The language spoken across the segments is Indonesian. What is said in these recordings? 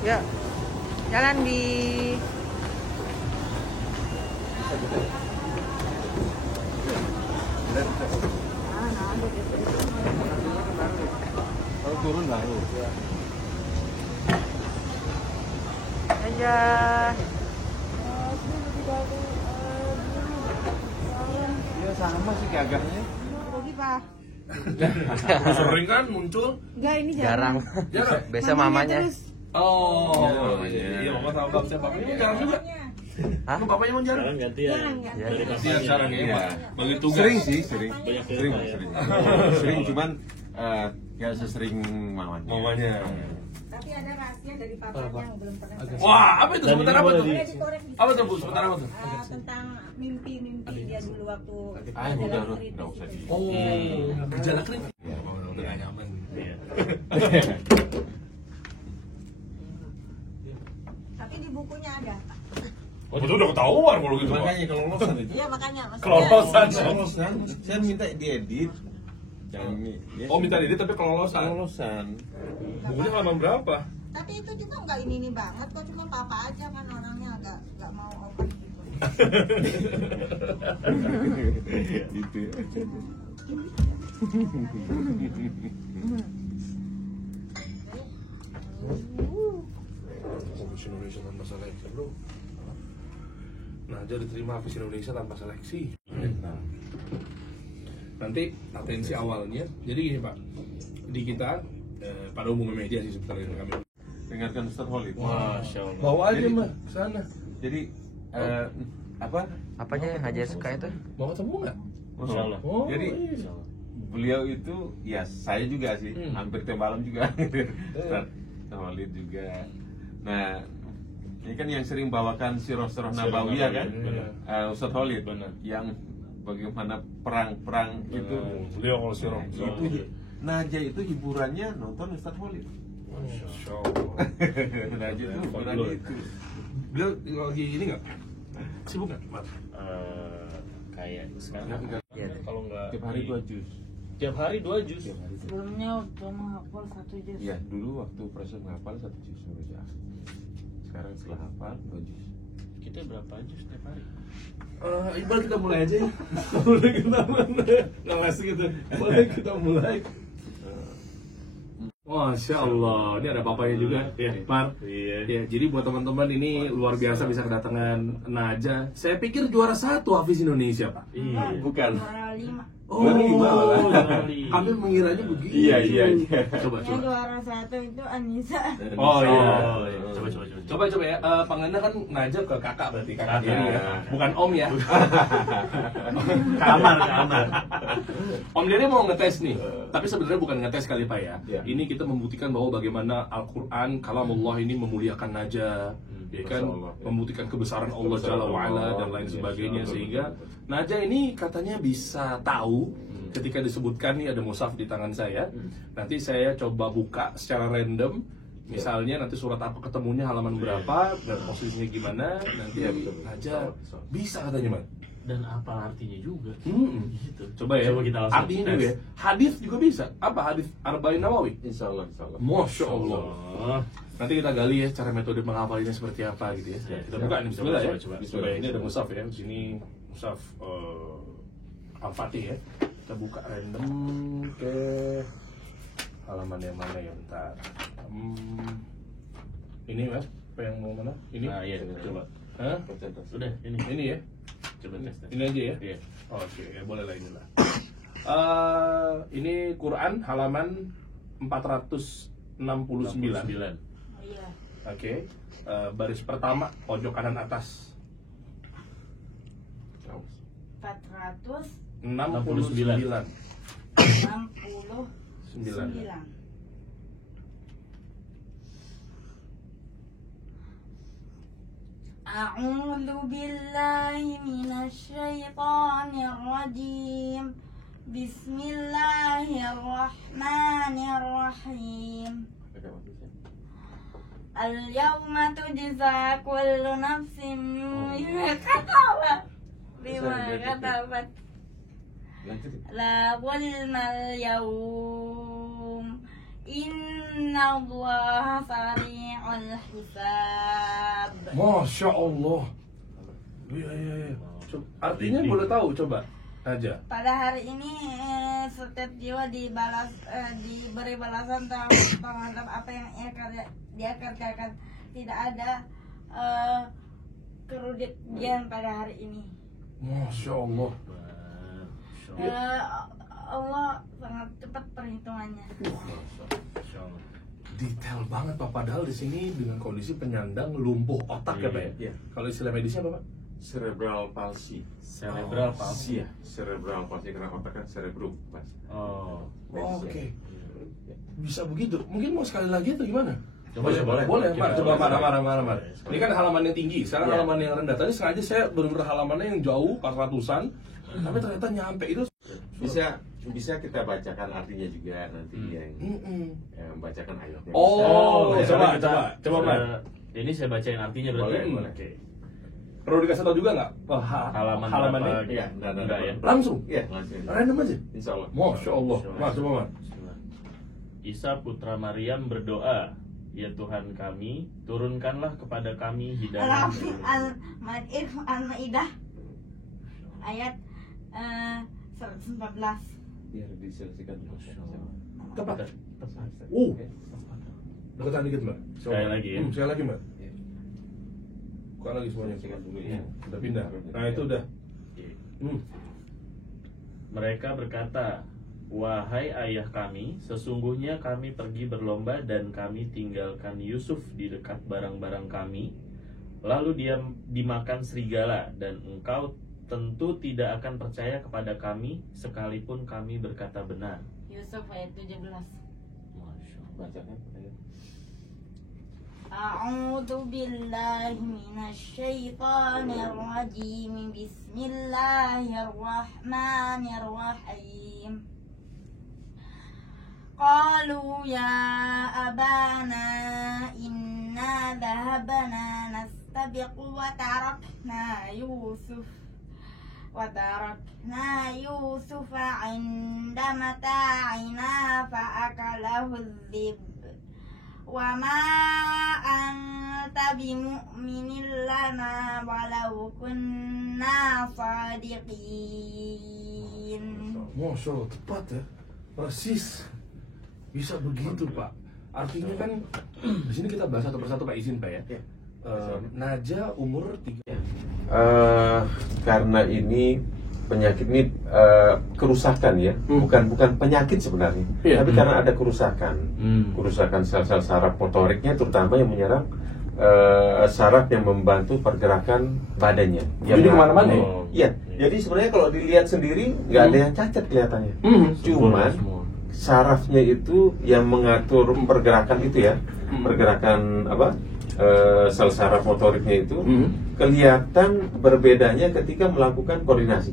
Ya, jalan di. Kalau turun baru. Aja. Iya sama sih gagahnya. Rugi pak. Sering kan muncul? Enggak, ini Jarang. Jarang. Biasa mamanya. Oh, iya, mama tahu bapak siapa? Ini jarang juga. Hah? Lu bapaknya mau jarang? Gantian. Gantian sekarang ya, Pak. Bagi tugas. Sering sih, sering. Banyak Sering, cerita ya. sering. Sering cuman nggak sesering mamanya. Mamanya. Tapi ada rahasia dari papanya yang belum pernah saya. Wah, apa itu? Dan Sebentar ini apa tuh? boleh Boleh dikorek di Apa tuh, Bu? Sebentar apa tuh? tentang mimpi-mimpi dia dulu waktu Ah, udah, nggak usah di. Oh, gejala klinik. Udah gak nyaman. Iya. Tapi di bukunya ada. Oh, itu udah ketahuan kalau gitu. Makanya kelolosan itu. Iya makanya maksudnya. Kelolosan. Kelolosan. Saya minta diedit. Jangan Oh, minta edit tapi kelolosan. kelolosan. Bukunya halaman berapa? Tapi itu juga nggak ini banget kok, cuma papa aja kan orangnya nggak mau open gitu. Gitu. Hafiz Indonesia tanpa seleksi, bro. Nah, jadi diterima Hafiz Indonesia tanpa seleksi. Nanti atensi awalnya, jadi gini Pak, di kita pada umumnya media sih sebenarnya kami. Dengarkan Ustaz Holid. Masya Allah. Bawa aja Jadi- Mbak ke sana. Jadi apa? Apanya yang Haja suka itu? Mau ketemu nggak? Masya Allah. Oh, Jadi iya. Masya Allah. beliau itu ya saya juga sih hampir tiap malam juga Ustaz Holid juga. Nah ini kan yang sering bawakan sirah-sirah Nabawiyah kan, Ustaz Holid Benar. yang bagaimana perang-perang itu. Beliau kalau sirah. Itu Najah itu hiburannya nonton Ustaz Holid. Masya Allah. Najah itu hiburannya itu. Beliau lagi ini nggak? Sibuk nggak? Mat? Kayak sekarang. Iya. Kalau nggak Tiap hari 2 juz. Tiap hari 2 juz. Sebelumnya udah menghafal 1 juz. Iya, dulu waktu proses menghafal 1 juz sampai akhir. Sekarang setelah hafal 2 juz. Kita berapa juz tiap hari? Iqbal kita mulai aja ya. Boleh kita mulai. Ngeles gitu. Boleh kita mulai. Masya Allah, ini ada bapaknya juga ya, Par. Iya. Ya, jadi buat teman-teman ini luar biasa bisa kedatangan Najah. Saya pikir juara 1 Hafiz Indonesia, Pak. Iya. Bukan. Juara 5. Oh, kami mengiranya begitu. Iya. Coba. Yang juara 1 itu Anissa. Oh iya. Coba. Coba ya, panggilnya kan Najah ke kakak berarti kakak Kakak. Diri ya, bukan Om ya. Kamar. Om Diri mau ngetes nih, tapi sebenarnya bukan ngetes kali Pak ya. Iya. Ini kita membuktikan bahwa bagaimana Al-Quran, kalamullah ini memuliakan Najah, ya kan, Masya Allah, ya. membuktikan kebesaran Allah Jalla wa'ala dan lain Iya, sebagainya, betul, sehingga betul. Najah ini katanya bisa tahu ketika disebutkan nih ada mushaf di tangan saya. Nanti saya coba buka secara random. Misalnya nanti surat apa ketemunya halaman berapa dan posisinya gimana, nanti Iya, betul. Najah bisa katanya Mas. Dan apa artinya juga? Gitu. Coba ya. Coba kita langsung Artinya tes. juga ya. Hadis juga bisa. Apa hadis Arba'in Nawawi? Insya Allah. Masya Allah. Nanti kita gali ya cara metode menghafalinya seperti apa gitu ya. Ya, Kita buka nih bismillah ya. coba. Bismillah. Ini ada mushaf ya. Di sini mushaf Al-Fatih ya. Kita buka random ke halaman yang mana ya, bentar. Ini Mas, apa yang mau mana? Ini? Nah, iya, coba. Hah? Udah, ini. Ini ya? Coba tes. Ini aja ya? Iya. Oke, ya boleh lah inilah. Ini Quran halaman 469. 9. Iya. Oke. Baris pertama pojok kanan atas. 469. 69. أعوذ بالله من الشيطان الرجيم. بسم الله الرحمن الرحيم. اليوم تجزى كل نفس بما كسبت لا ظلم اليوم إن الله سريع الحساب. Masya Allah. Iya. Artinya boleh tahu coba aja. Pada hari ini setiap jiwa diberi balasan terhadap apa yang dia kerjakan. Tidak ada kerugian pada hari ini. Masya Allah. Allah sangat cepat perhitungannya. Detail banget Pak, padahal di sini dengan kondisi penyandang lumpuh otak ya Pak ya? Iya. Kalau istilah medisnya apa Pak? Cerebral palsy. Cerebral palsy. Iya, cerebral palsy karena otak kan cerebrum, Mas. Oh. Oke. Bisa begitu. Mungkin mau sekali lagi atau gimana? Boleh. Boleh, Mar. Coba Boleh. Mar. Ini kan halaman yang tinggi, sekarang Iya. halaman yang rendah. Tadi sengaja saya benar-benar halamannya yang jauh, ratusan, tapi ternyata nyampe itu. Bisa kita bacakan artinya juga nanti yang membacakan ayatnya. Oh, Bisa. coba, Mar. Ini saya bacain artinya berarti. Boleh. Oke. Perlu dikasih tahu juga nggak? Halaman halamannya? berapa? Iya, Enggak ya. Langsung? Iya, langsung. Random aja? Insya Allah. Masya Allah. Mas, coba Mas. Isa putra Maryam berdoa, ya Tuhan kami, turunkanlah kepada kami hidayah. Al-Maidah ayat 114. Biar diselesaikan dulu. Tepat. Tepat. Deketan dikit Mbak. Sekali lagi ya. Sekali lagi Mbak. Iya. Bukan lagi semuanya. Selesaikan dulu ya. Udah pindah. Nah itu udah. Oke. Mereka berkata, wahai ayah kami, sesungguhnya kami pergi berlomba dan kami tinggalkan Yusuf di dekat barang-barang kami. Lalu dia dimakan serigala dan engkau tentu tidak akan percaya kepada kami sekalipun kami berkata benar. Yusuf ayat 17. Bacakan ayat. A'udzu billahi minasy syaithanir rajim. Bismillahirrahmanirrahim. Qalu ya abana inna dhahabna nastabiq wa tarakna Yusufa 'inda mata'ina fa'akalahu adh-dhib wa ma anta bimu'minin lana walau kunna sadiqin. Masya Allah, tepat ya. Persis. Bisa begitu Pak. Artinya kan di sini kita bahas satu persatu Pak, izin Pak ya. Naja umur 3. Karena ini penyakit ini kerusakan ya, bukan penyakit sebenarnya, tapi karena ada kerusakan sel-sel saraf motoriknya, terutama yang menyerang saraf yang membantu pergerakan badannya. Jadi kemana-mana ya? Iya. Jadi sebenarnya kalau dilihat sendiri nggak ada yang cacat kelihatannya, cuman sarafnya itu yang mengatur pergerakan itu ya, pergerakan sel saraf motoriknya itu kelihatan berbedanya ketika melakukan koordinasi,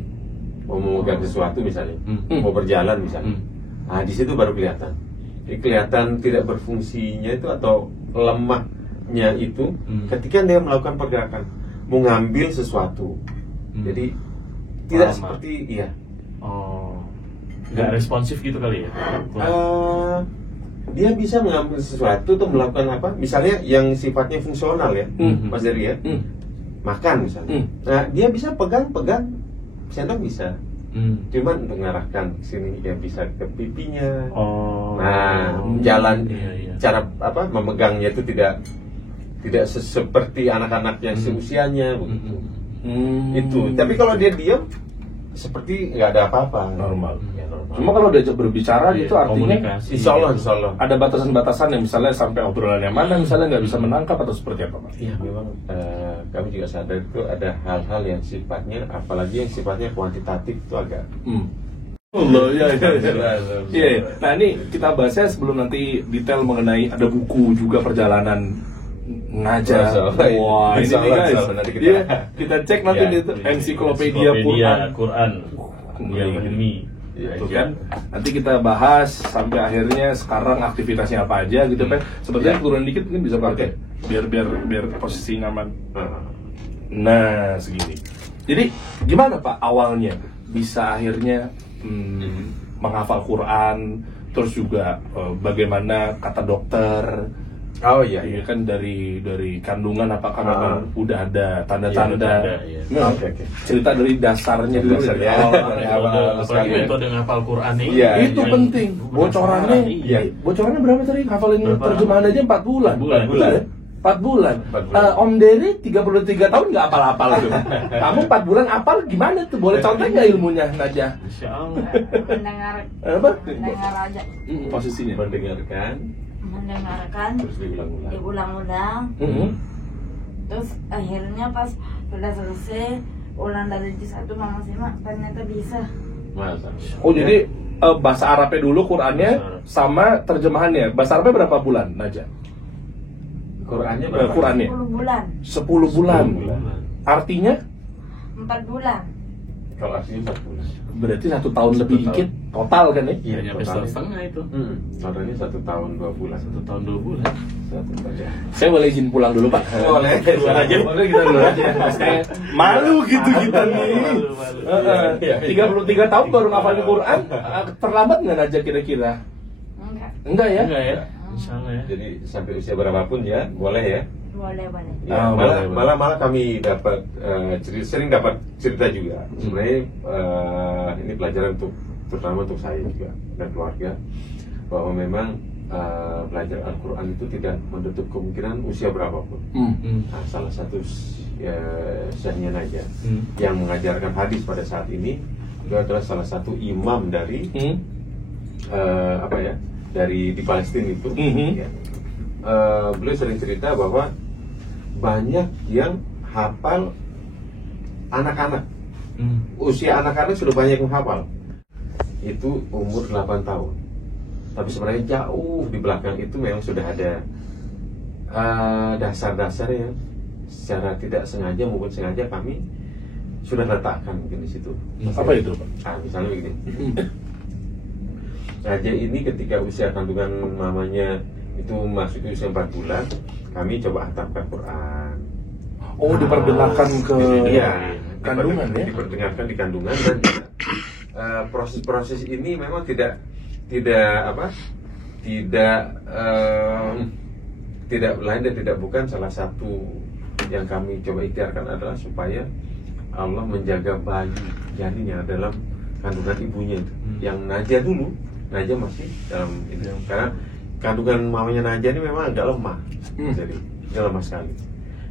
mau memegang sesuatu misalnya, mau berjalan misalnya. Nah di situ baru kelihatan. Jadi kelihatan tidak berfungsinya itu atau lemahnya itu ketika dia melakukan pergerakan, mau ngambil sesuatu. Jadi tidak seperti nggak responsif gitu kali ya. Dia bisa mengambil sesuatu atau melakukan apa, misalnya yang sifatnya fungsional ya, Mas Dery ya, makan misalnya. Nah dia bisa pegang sendok bisa, cuman untuk mengarahkan ke sini ya bisa ke pipinya. Nah jalan cara memegangnya itu tidak seperti anak-anak yang seusianya begitu. Itu. Tapi kalau dia diam seperti nggak ada apa-apa. Normal. Ya, normal. Cuma kalau diajak berbicara gitu artinya Insya Allah. ada batasan-batasan yang misalnya sampai obrolannya mana misalnya nggak bisa menangkap atau seperti apa Pak? Iya memang kami juga sadar itu ada hal-hal yang sifatnya, apalagi yang sifatnya kuantitatif itu agak. Iya. Nah ini kita bahasnya sebelum nanti detail mengenai ada buku juga perjalanan Naja. Wah ini nih guys. Kita cek nanti di ensiklopedia Quran. Ini. Itu kan nanti kita bahas sampai akhirnya sekarang aktivitasnya apa aja gitu Pak. Sebetulnya turun dikit mungkin bisa pakai biar posisi nyaman. Nah segini. Jadi gimana Pak awalnya bisa akhirnya menghafal Quran, terus juga bagaimana kata dokter Oh iya, Iya kan dari kandungan apakah memang udah ada Iya, tanda-tanda? ada, iya. Nah, Oke. cerita dari dasarnya dulu Dasar, dari ya. awal, dari awal Apalagi sekali. metode ngapal Quran ini. Iya, Itu penting. Bocorannya, Iya. bocorannya berapa tadi? Hafalin Berapa? terjemahan aja 4 bulan. 4 bulan. Betul ya? 4 bulan. 4 bulan. Om Dery 33 tahun nggak apal-apal tuh. Kamu 4 bulan apal gimana tuh? Boleh contoh nggak ilmunya, Najah? Insya Allah. mendengar Apa? mendengar aja Posisinya. Mendengarkan mendengarkan terus diulang-ulang. diulang-ulang terus akhirnya pas sudah selesai ulang dari juz 1 Mama simak ternyata bisa. Masa. Oh jadi bahasa Arabnya dulu Qurannya sama terjemahannya. Bahasa Arabnya berapa bulan, Najah? Qurannya berapa? Qurannya 10 bulan 10 bulan. 10 bulan. Artinya 4 bulan Kalau aslinya 4 bulan. berarti 1 tahun lebih 1 tahun. dikit total kan ya? Iya, nyampe setengah itu. Totalnya 1 tahun 2 bulan. 1 tahun 2 bulan. 1 tahun ya. Saya boleh izin pulang dulu Pak? Boleh. Duluan aja. Boleh kita dulu aja. Saya malu gitu kita nih. Malu. 33 tahun baru ngafalin Quran, terlambat nggak Najah kira-kira? enggak Enggak ya? Enggak ya? Insya Allah ya. Jadi sampai usia berapapun ya, boleh ya. boleh Ya, Ah, malah, boleh, malah kami dapat sering dapat cerita juga. Sebenarnya ini pelajaran untuk terutama untuk saya juga dan keluarga bahwa memang belajar Al-Quran itu tidak menutup kemungkinan usia berapapun. Nah, salah satu syekhnya Najah yang mengajarkan hadis pada saat ini itu adalah salah satu imam dari dari di Palestina itu. Ya. Beliau sering cerita bahwa banyak yang hafal anak-anak. Usia anak-anak sudah banyak yang hafal. Itu umur 8 tahun. Tapi sebenarnya jauh di belakang itu memang sudah ada dasar-dasar yang secara tidak sengaja maupun sengaja kami sudah letakkan mungkin di situ. Apa itu Pak? Misalnya begini. Najah ini ketika usia kandungan mamanya itu masuk usia 4 bulan, kami coba hantamkan Quran. Oh, diperdengarkan ke Iya, kandungan ya? diperdengarkan di kandungan dan proses-proses ini memang tidak lain dan tidak bukan salah satu yang kami coba ikhtiarkan adalah supaya Allah menjaga bayi janin yang dalam kandungan ibunya itu. Yang Najah dulu, Najah masih dalam itu karena kandungan mamanya Najah ini memang agak lemah, jadi dia lemah sekali.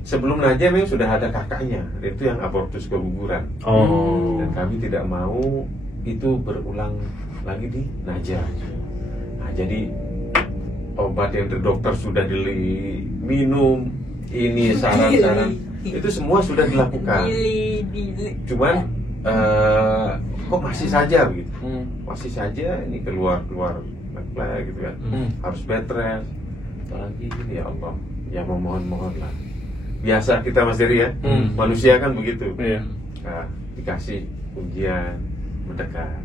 Sebelum Najah memang sudah ada kakaknya, itu yang abortus keguguran. Dan kami tidak mau itu berulang lagi di Najah. Nah, jadi obat yang dari dokter sudah diminum, ini saran-saran itu semua sudah dilakukan. Cuman kok masih saja begitu? Masih saja ini keluar gitu kan. Harus bed rest. Apalagi ini ya Allah, ya memohon-mohonlah. Biasa kita Mas Dery ya, manusia kan begitu. Iya. Nah, dikasih ujian mendekat.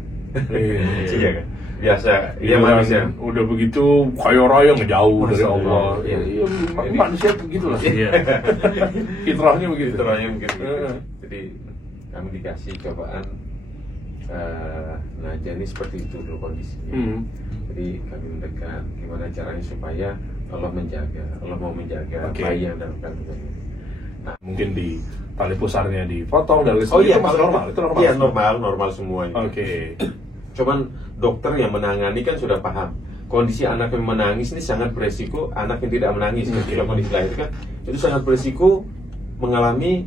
Iya kan? Biasa, dia Iya, manusia. udah begitu kaya raya ngejauh dari Masya Allah. Allah. Iya, Iya. manusia begitulah. Iya. Fitrahnya begitu. Itu orangnya mungkin gitu. Heeh. Jadi kami dikasih cobaan. Nah, jadi seperti itu dulu kondisinya. Jadi kami mendekat gimana caranya supaya Allah mau menjaga Oke. bayi yang dalam kandungannya. Nah, Mungkin di tali pusarnya dipotong dan oh iya, itu masih normal. Itu normal. Iya, normal semuanya. Oke. Cuman dokter yang menangani kan sudah paham kondisi anak yang menangis ini sangat beresiko. Anak yang tidak menangis ketika kondisi lahir kan itu sangat beresiko mengalami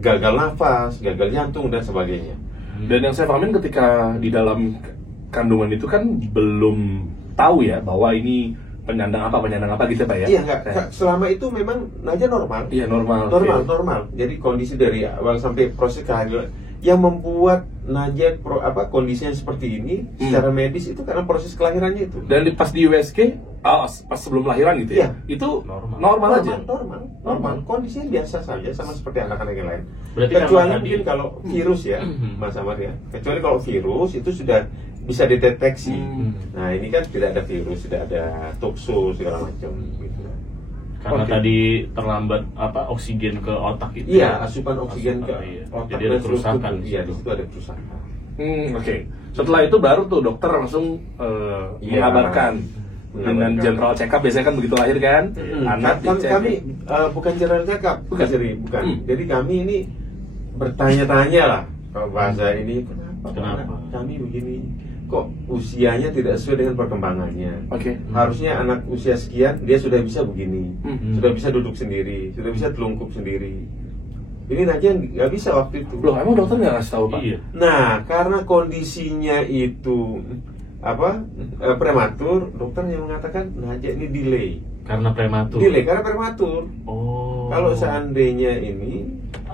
gagal nafas, gagal jantung dan sebagainya. Dan yang saya pahamin ketika di dalam kandungan itu kan belum tahu ya bahwa ini penyandang apa gitu Pak ya? Iya enggak, selama itu memang Najah normal. Iya normal. Normal. Jadi kondisi dari awal sampai proses kehamilan yang membuat Najah kondisinya seperti ini secara medis itu karena proses kelahirannya itu. Dan pas di USG pas sebelum lahiran gitu ya? Iya. Itu Normal. normal aja. Normal. Kondisinya biasa saja sama seperti anak-anak yang lain. Berarti Kecuali karena tadi- mungkin kalau virus ya, Mas Amar ya. Kecuali kalau virus itu sudah bisa dideteksi. Nah, ini kan tidak ada virus, tidak ada tokso segala macam gitu. Karena Oke. tadi terlambat oksigen ke otak itu. Iya, asupan oksigen ke iya. otak Jadi ada dan seluruh kerusakan. tubuh. Iya, di situ ada kerusakan. Oke. Setelah itu baru tuh dokter langsung Iya. mengabarkan dengan general check up biasanya kan begitu lahir kan, anak dicek. Kami bukan general check up, bukan. Jadi kami ini bertanya-tanya lah kalau bahasa ini, kenapa kami begini, kok usianya tidak sesuai dengan perkembangannya. Harusnya anak usia sekian dia sudah bisa begini, sudah bisa duduk sendiri, sudah bisa telungkup sendiri. Ini Najah nggak bisa waktu itu. Loh, emang dokter nggak ngasih tahu, Pak? Iya. Nah, karena kondisinya itu prematur, dokter yang mengatakan Najah ini delay. Karena prematur. Delay karena prematur. Oh. Kalau seandainya ini,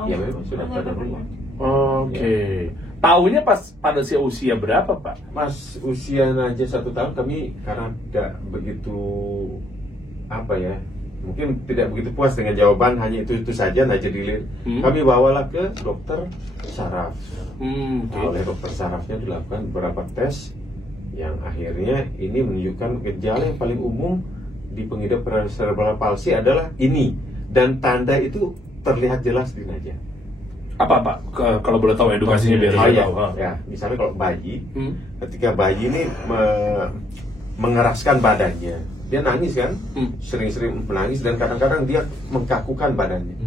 ya memang sudah pada rumah. Oke. Taunya pas pada usia berapa, Pak? Mas usia Najah 1 tahun, kami karena tidak begitu mungkin tidak begitu puas dengan jawaban hanya itu saja Najah delay. Kami bawalah ke dokter saraf. Oleh dokter sarafnya dilakukan beberapa tes yang akhirnya ini menunjukkan gejala yang paling umum di pengidap cerebral palsy adalah ini, dan tanda itu terlihat jelas di Najah. Apa, Pak? Kalau boleh tahu edukasinya biar saya tahu. Ya, misalnya kalau bayi, ketika bayi ini mengeraskan badannya, dia nangis kan, sering-sering menangis dan kadang-kadang dia mengkakukan badannya.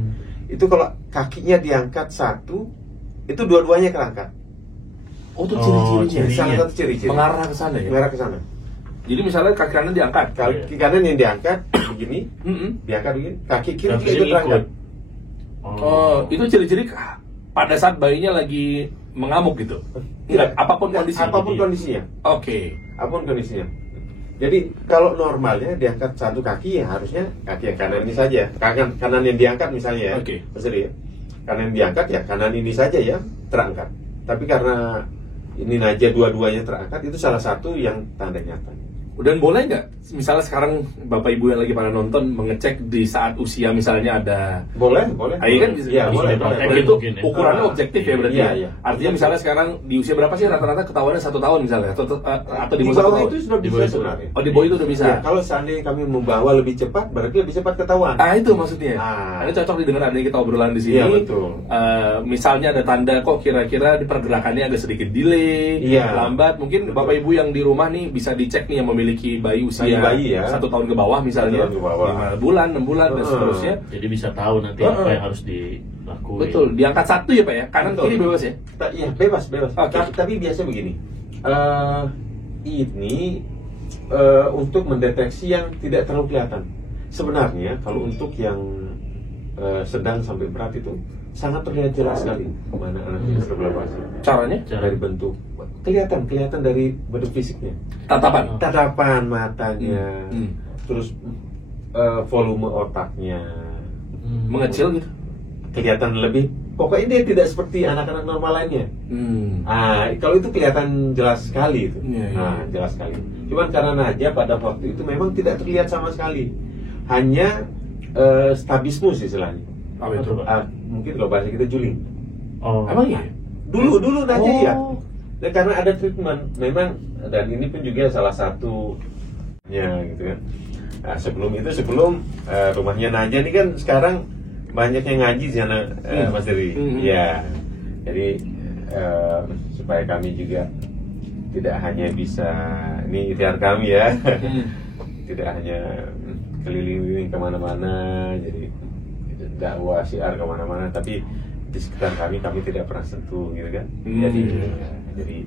Itu kalau kakinya diangkat satu, itu dua-duanya kerangkat. Oh, itu ciri-cirinya. Salah satu ciri-ciri. Mengarah ke sana ya? Mengarah ke sana. Jadi misalnya kaki kanan diangkat. Kaki kanan yang diangkat begini, diangkat begini, kaki kiri juga ikut berangkat. Oh, itu ciri-ciri pada saat bayinya lagi mengamuk gitu. Tidak, apapun kondisinya. Apapun kondisinya. Oke. Apapun kondisinya. Jadi kalau normalnya diangkat satu kaki, ya harusnya kaki yang kanan ini saja. Kanan yang diangkat misalnya ya. Oke. Maksudnya ya. Kanan yang diangkat ya kanan ini saja ya terangkat. Tapi karena ini Najah dua-duanya terangkat, itu salah satu yang tanda nyata. Dan boleh nggak, misalnya sekarang Bapak Ibu yang lagi pada nonton mengecek di saat usia misalnya ada... Boleh. Iya kan? Iya, boleh. Itu ukurannya objektif ya berarti. Iya. Artinya misalnya sekarang di usia berapa sih rata-rata ketahuannya 1 tahun misalnya? Atau di bawah 1 tahun? Itu sudah bisa sebenarnya. Oh, di bawah itu udah bisa? Ya, kalau seandainya kami membawa lebih cepat, berarti lebih cepat ketahuan. Itu maksudnya. Ini cocok didengar ada yang kita obrolan di sini. Iya, betul. Misalnya ada tanda kok kira-kira di pergerakannya agak sedikit delay, lambat. Mungkin Bapak Ibu yang di rumah nih bisa dicek nih yang memiliki bayi usia 1 tahun ke bawah misalnya, 5 bulan, 6 bulan dan seterusnya. Jadi bisa tahu nanti apa yang harus dilakukan. Betul, diangkat satu ya Pak ya, kanan kiri bebas ya? Iya, bebas. Okay. Tapi biasa begini, ini untuk mendeteksi yang tidak terlalu kelihatan. Sebenarnya kalau untuk yang sedang sampai berat itu sangat terlihat jelas sekali mana anaknya cerebral palsy. Caranya? Dari bentuk, kelihatan dari bentuk fisiknya. Tatapan matanya, terus volume otaknya mengecil gitu, kelihatan lebih. Pokoknya dia tidak seperti anak-anak normal lainnya. Kalau itu kelihatan jelas sekali itu. Jelas sekali. Cuman karena Najah pada waktu itu memang tidak terlihat sama sekali, hanya strabismus istilahnya. Mungkin kalau bahasa kita juling. Emang ya? Dulu Najah ya. Dan karena ada treatment memang, dan ini pun juga salah satunya gitu kan. Nah, sebelum rumahnya Najah ini kan sekarang banyak yang ngaji di sana, Mas Dery. Ya. Jadi supaya kami juga tidak hanya bisa, ini ikhtiar kami ya, tidak hanya keliling kemana-mana, jadi dakwah syiar kemana-mana, tapi di sekitar kami tidak pernah sentuh gitu kan. Jadi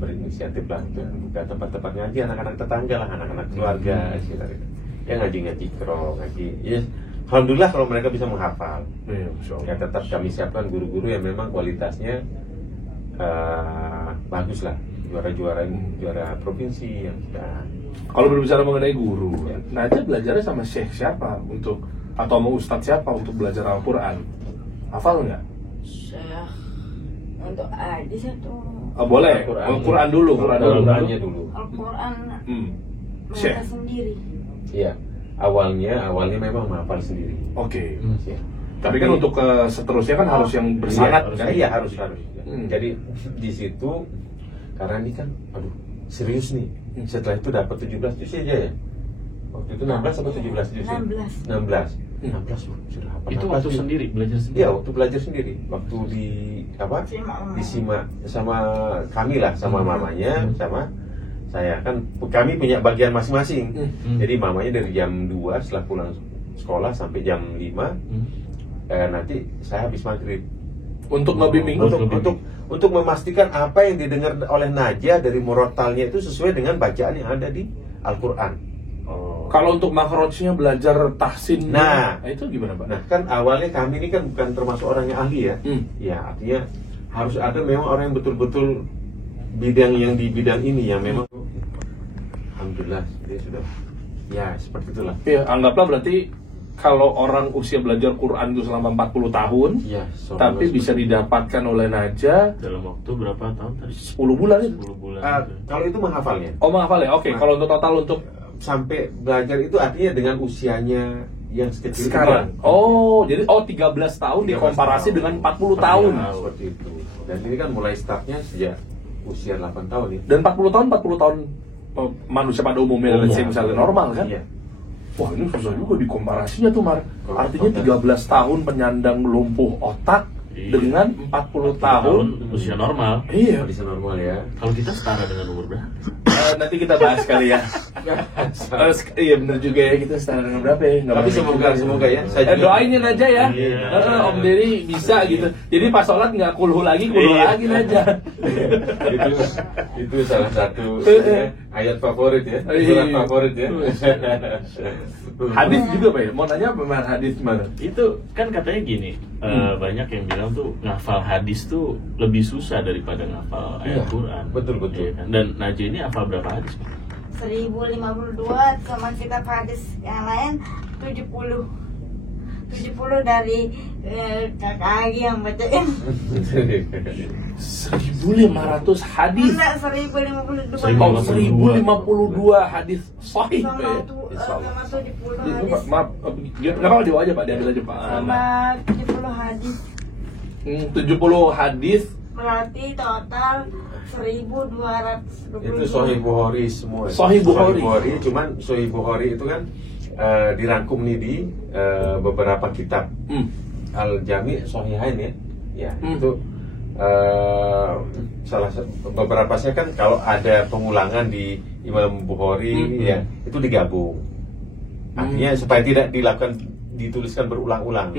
berinisiatif lah untuk membuka tempat-tempat ngaji anak-anak tetangga lah, anak-anak keluarga sekitar itu. Ya ngaji ngaji. Ya, alhamdulillah kalau mereka bisa menghafal. Ya tetap kami siapkan guru-guru yang memang kualitasnya bagus lah, juara provinsi yang sudah. Kalau berbicara mengenai guru, Najah belajarnya sama syekh siapa atau sama ustadz siapa untuk belajar Al-Quran? Hafal nggak? Syekh untuk hadis itu. Boleh. Al-Quran dulu. Al-Qurannya dulu. Al-Quran Syekh sendiri. Iya. Awalnya memang menghafal sendiri. Oke. Ya. Tapi kan untuk seterusnya kan harus yang bersanad kan? Iya harus. Jadi di situ karena ini kan, serius nih. Setelah itu dapat 17 juz aja ya. Waktu itu 16 atau 17 juz? 16 loh, sudah hafal. Itu waktu sendiri, belajar sendiri? Iya, waktu belajar sendiri. Waktu disimak sama kami lah, sama mamanya, sama saya kan kami punya bagian masing-masing. Jadi mamanya dari jam 2 setelah pulang sekolah sampai jam 5 nanti saya habis maghrib Untuk ngebimbing. untuk memastikan apa yang didengar oleh Najah dari murotalnya itu sesuai dengan bacaan yang ada di Al-Quran. Kalau untuk makhrajnya belajar tahsin, Nah, itu gimana Pak? Nah, kan awalnya kami ini kan bukan termasuk orang yang ahli ya. Ya, artinya harus ada memang orang yang betul-betul bidang yang di bidang ini yang memang alhamdulillah dia sudah ya seperti itulah. Ya, anggaplah berarti kalau orang usia belajar Quran itu selama 40 tahun, Ya, tapi bisa didapatkan oleh Najah Dalam waktu berapa tahun tadi? 10 bulan itu. 10 bulan. kalau itu menghafalnya. Oh, menghafal ya? Oke, Nah. kalau untuk total untuk Sampai belajar itu artinya dengan usianya yang sekecil sekarang. itu. Oh, jadi 13 tahun 13 dikomparasi tahun. dengan 40 tahun. Nah, seperti itu. Dan ini kan mulai startnya sejak usia 8 tahun ya. Dan 40 tahun manusia pada umumnya, let's say misalnya normal kan? Iya. Wah, ini susah juga dikomparasinya tuh, Mar. Artinya 13 tahun penyandang lumpuh otak dengan 40 tahun usia normal. Iya. Bisa normal ya. Kalau kita setara dengan umur berapa? Nanti kita bahas kali ya. Iya bener juga ya, kita setara dengan berapa ya? Nggak Tapi apa-apa. semoga ya. Saya juga- Doainin aja ya. Iya. Om Dery bisa gitu. Jadi pas sholat nggak kulhu lagi Iya. aja. itu salah satu ayat favorit ya. Iya. Surat favorit ya. Hadis juga Pak ya? Mau nanya pemain hadis mana? Itu kan katanya gini, banyak yang bilang tuh ngafal hadis tuh lebih susah daripada ngafal ayat Iya, Quran. betul. Iya kan? Dan Najah ini hafal berapa hadis? Pak? 1052 sama kitab hadis yang lain 70 dari kakak lagi yang bacain. 1.500 hadis. Enggak, 1052 Oh, 1052 hadis sahih Pak ya? sama 70 hadis Maaf, nggak apa-apa dibawa aja Pak, diambil aja Pak. sama 70 hadis 70 hadis. berarti total 1220. Itu Sahih Bukhari semua. Sahih Bukhari. Cuman Sahih Bukhari itu kan dirangkum nih di beberapa kitab. Al-Jami Sahihain ya. Ya, itu beberapa saya kan kalau ada pengulangan di Imam Bukhari ya, itu digabung. Artinya supaya tidak dituliskan berulang-ulang.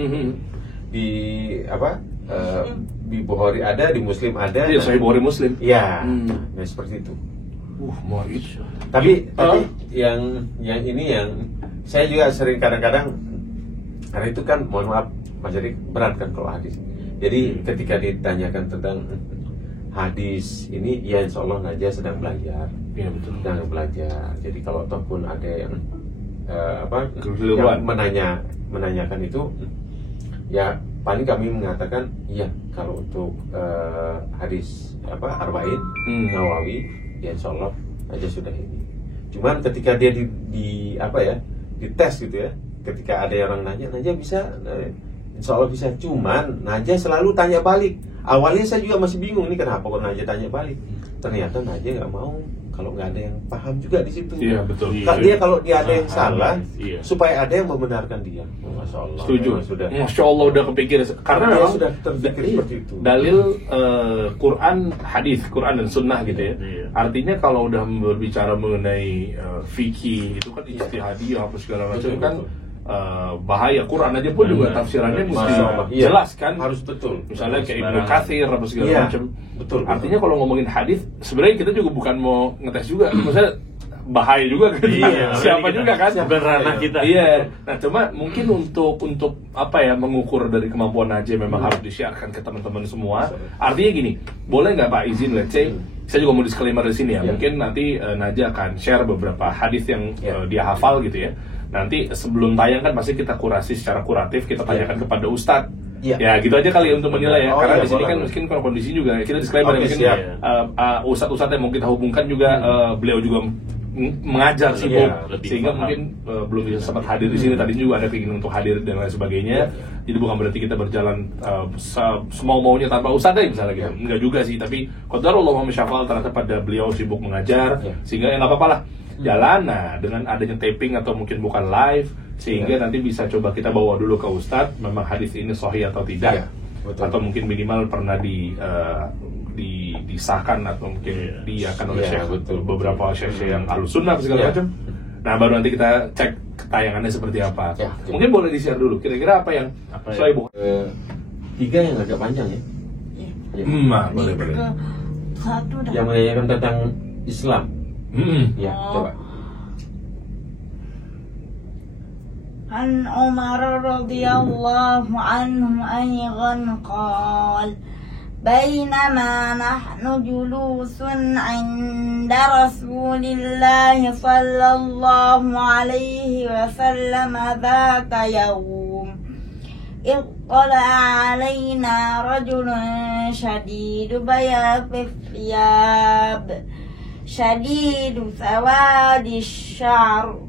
Di apa? Di Bukhari ada, di Muslim ada. Iya, Sahih Bukhari Muslim. Ya, nah seperti itu. Mau itu. Tapi yang ini yang saya juga sering kadang-kadang, karena itu kan mohon maaf Mas Jadi berat kan kalau hadis. Jadi ketika ditanyakan tentang hadis ini, ya insya Allah Najah sedang belajar. Iya betul. Sedang belajar. Jadi kalau ataupun ada yang Kekeliruan. yang menanyakan itu, ya paling kami mengatakan iya kalau untuk hadis Arba'in Nawawi, ya insya Allah Najah sudah ini. Cuman ketika dia dites gitu ya, ketika ada orang nanya, Najah bisa, insya Allah bisa. Cuman Najah selalu tanya balik. Awalnya saya juga masih bingung nih kenapa kok Najah tanya balik. Ternyata Najah nggak mau kalau nggak ada yang paham juga di situ. Iya betul. Dia kalau dia ada yang salah, Iya. supaya ada yang membenarkan dia. Masya Allah. Setuju. Memang sudah. Masya Allah udah kepikir. Karena Dia memang sudah terpikir seperti itu. dalil Quran, hadis, Quran dan Sunnah gitu ya. Iya. Artinya kalau udah berbicara mengenai fikih itu kan ijtihadiyah apa segala macam Betul, kan betul. Bahaya. Quran aja pun juga tafsirannya mesti Masya Allah. Iya. jelas kan. Harus betul. Misalnya kayak Ibnu Sembarangan. Katsir apa segala Iya, macam. betul. Artinya kalau ngomongin hadis, sebenarnya kita juga bukan mau ngetes juga. Maksudnya bahaya juga kan. Iya, Siapa kita- juga kan. bukan ranah kita. Iya. Nah, cuma mungkin untuk apa ya, mengukur dari kemampuan Najah memang harus disiarkan ke teman-teman semua. Artinya gini, boleh nggak Pak izin, let's say saya juga mau disclaimer di sini ya. Iya. Mungkin nanti Najah akan share beberapa hadis yang Iya. dia hafal gitu ya. Nanti sebelum tayang kan pasti kita kurasi secara kuratif, kita tanyakan kepada Ustadz. Iya. Ya gitu aja kali ya untuk menilai ya. Oh, Karena iya, di sini boleh, kan boleh. mungkin kalau kondisi juga kita disclaimer Oke, ya, mungkin siap. ustadz-ustadz yang mau kita hubungkan juga beliau juga mengajar sibuk, Iya, lebih sehingga paham. mungkin belum bisa sempat hadir di sini. Tadi juga ada keinginan untuk hadir dan lain sebagainya. Jadi bukan berarti kita berjalan semau maunya tanpa ustadz ya misalnya gitu. Enggak juga sih, tapi qadarullah wa masyafal ternyata pada beliau sibuk mengajar, sehingga ya nggak apa-apa lah jalan. Nah dengan adanya taping atau mungkin bukan live, sehingga nanti bisa coba kita bawa dulu ke ustadz memang hadis ini sahih atau tidak. Iya, betul. Atau mungkin minimal pernah disahkan atau mungkin diakan oleh Iya, Syekh betul. beberapa Syekh yang Ahlus Sunnah segala Iya. macam. Nah, baru nanti kita cek tayangannya seperti apa. Ya, oke. Mungkin boleh di-share dulu kira-kira apa yang Apa ya? Sohibul. 3 yang agak panjang ya. Ya. Boleh. Ke satu dah. Yang menanyakan tentang Islam. Ya, coba. عن عمر رضي الله عنه أيضا قال بينما نحن جلوس عند رسول الله صلى الله عليه وسلم ذات يوم اطلع علينا رجل شديد بياض الثياب شديد سواد الشعر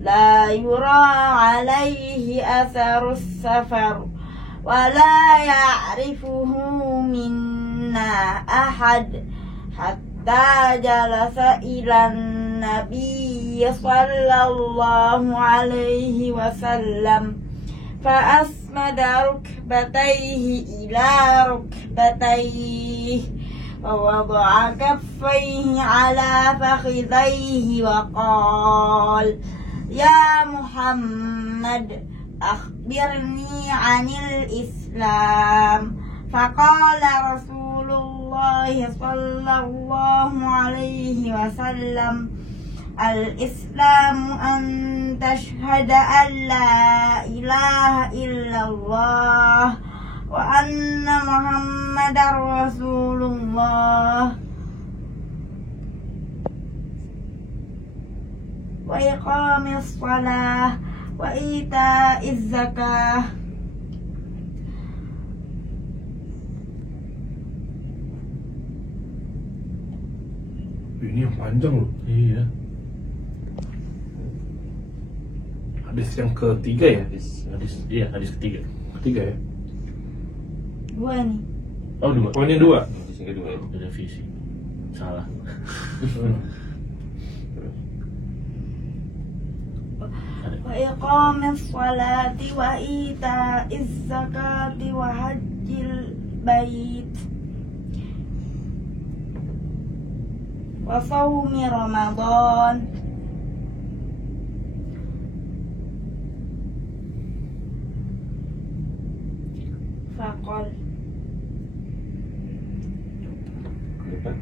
لا يرى عليه أثر السفر ولا يعرفه منا أحد حتى جلس إلى النبي صلى الله عليه وسلم فأسند ركبتيه إلى ركبتيه ووضع كفيه على فخذيه وقال يا محمد أخبرني عن الإسلام فقال رسول الله صلى الله عليه وسلم الإسلام أن تشهد أن لا إله إلا الله وأن محمد رسول الله وإقام الصلاة وإيتاء الزكاة Ini yang panjang loh. Iya. Hadis yang ketiga ya? Hadis ketiga. Ketiga ya? dua nih. Oh, 2. Oh, ini 2. Hadis yang kedua ya. Revisi. Salah. وإقام الصلاة وإيتاء الزكاة وحج البيت وصوم رمضان فقال Depan.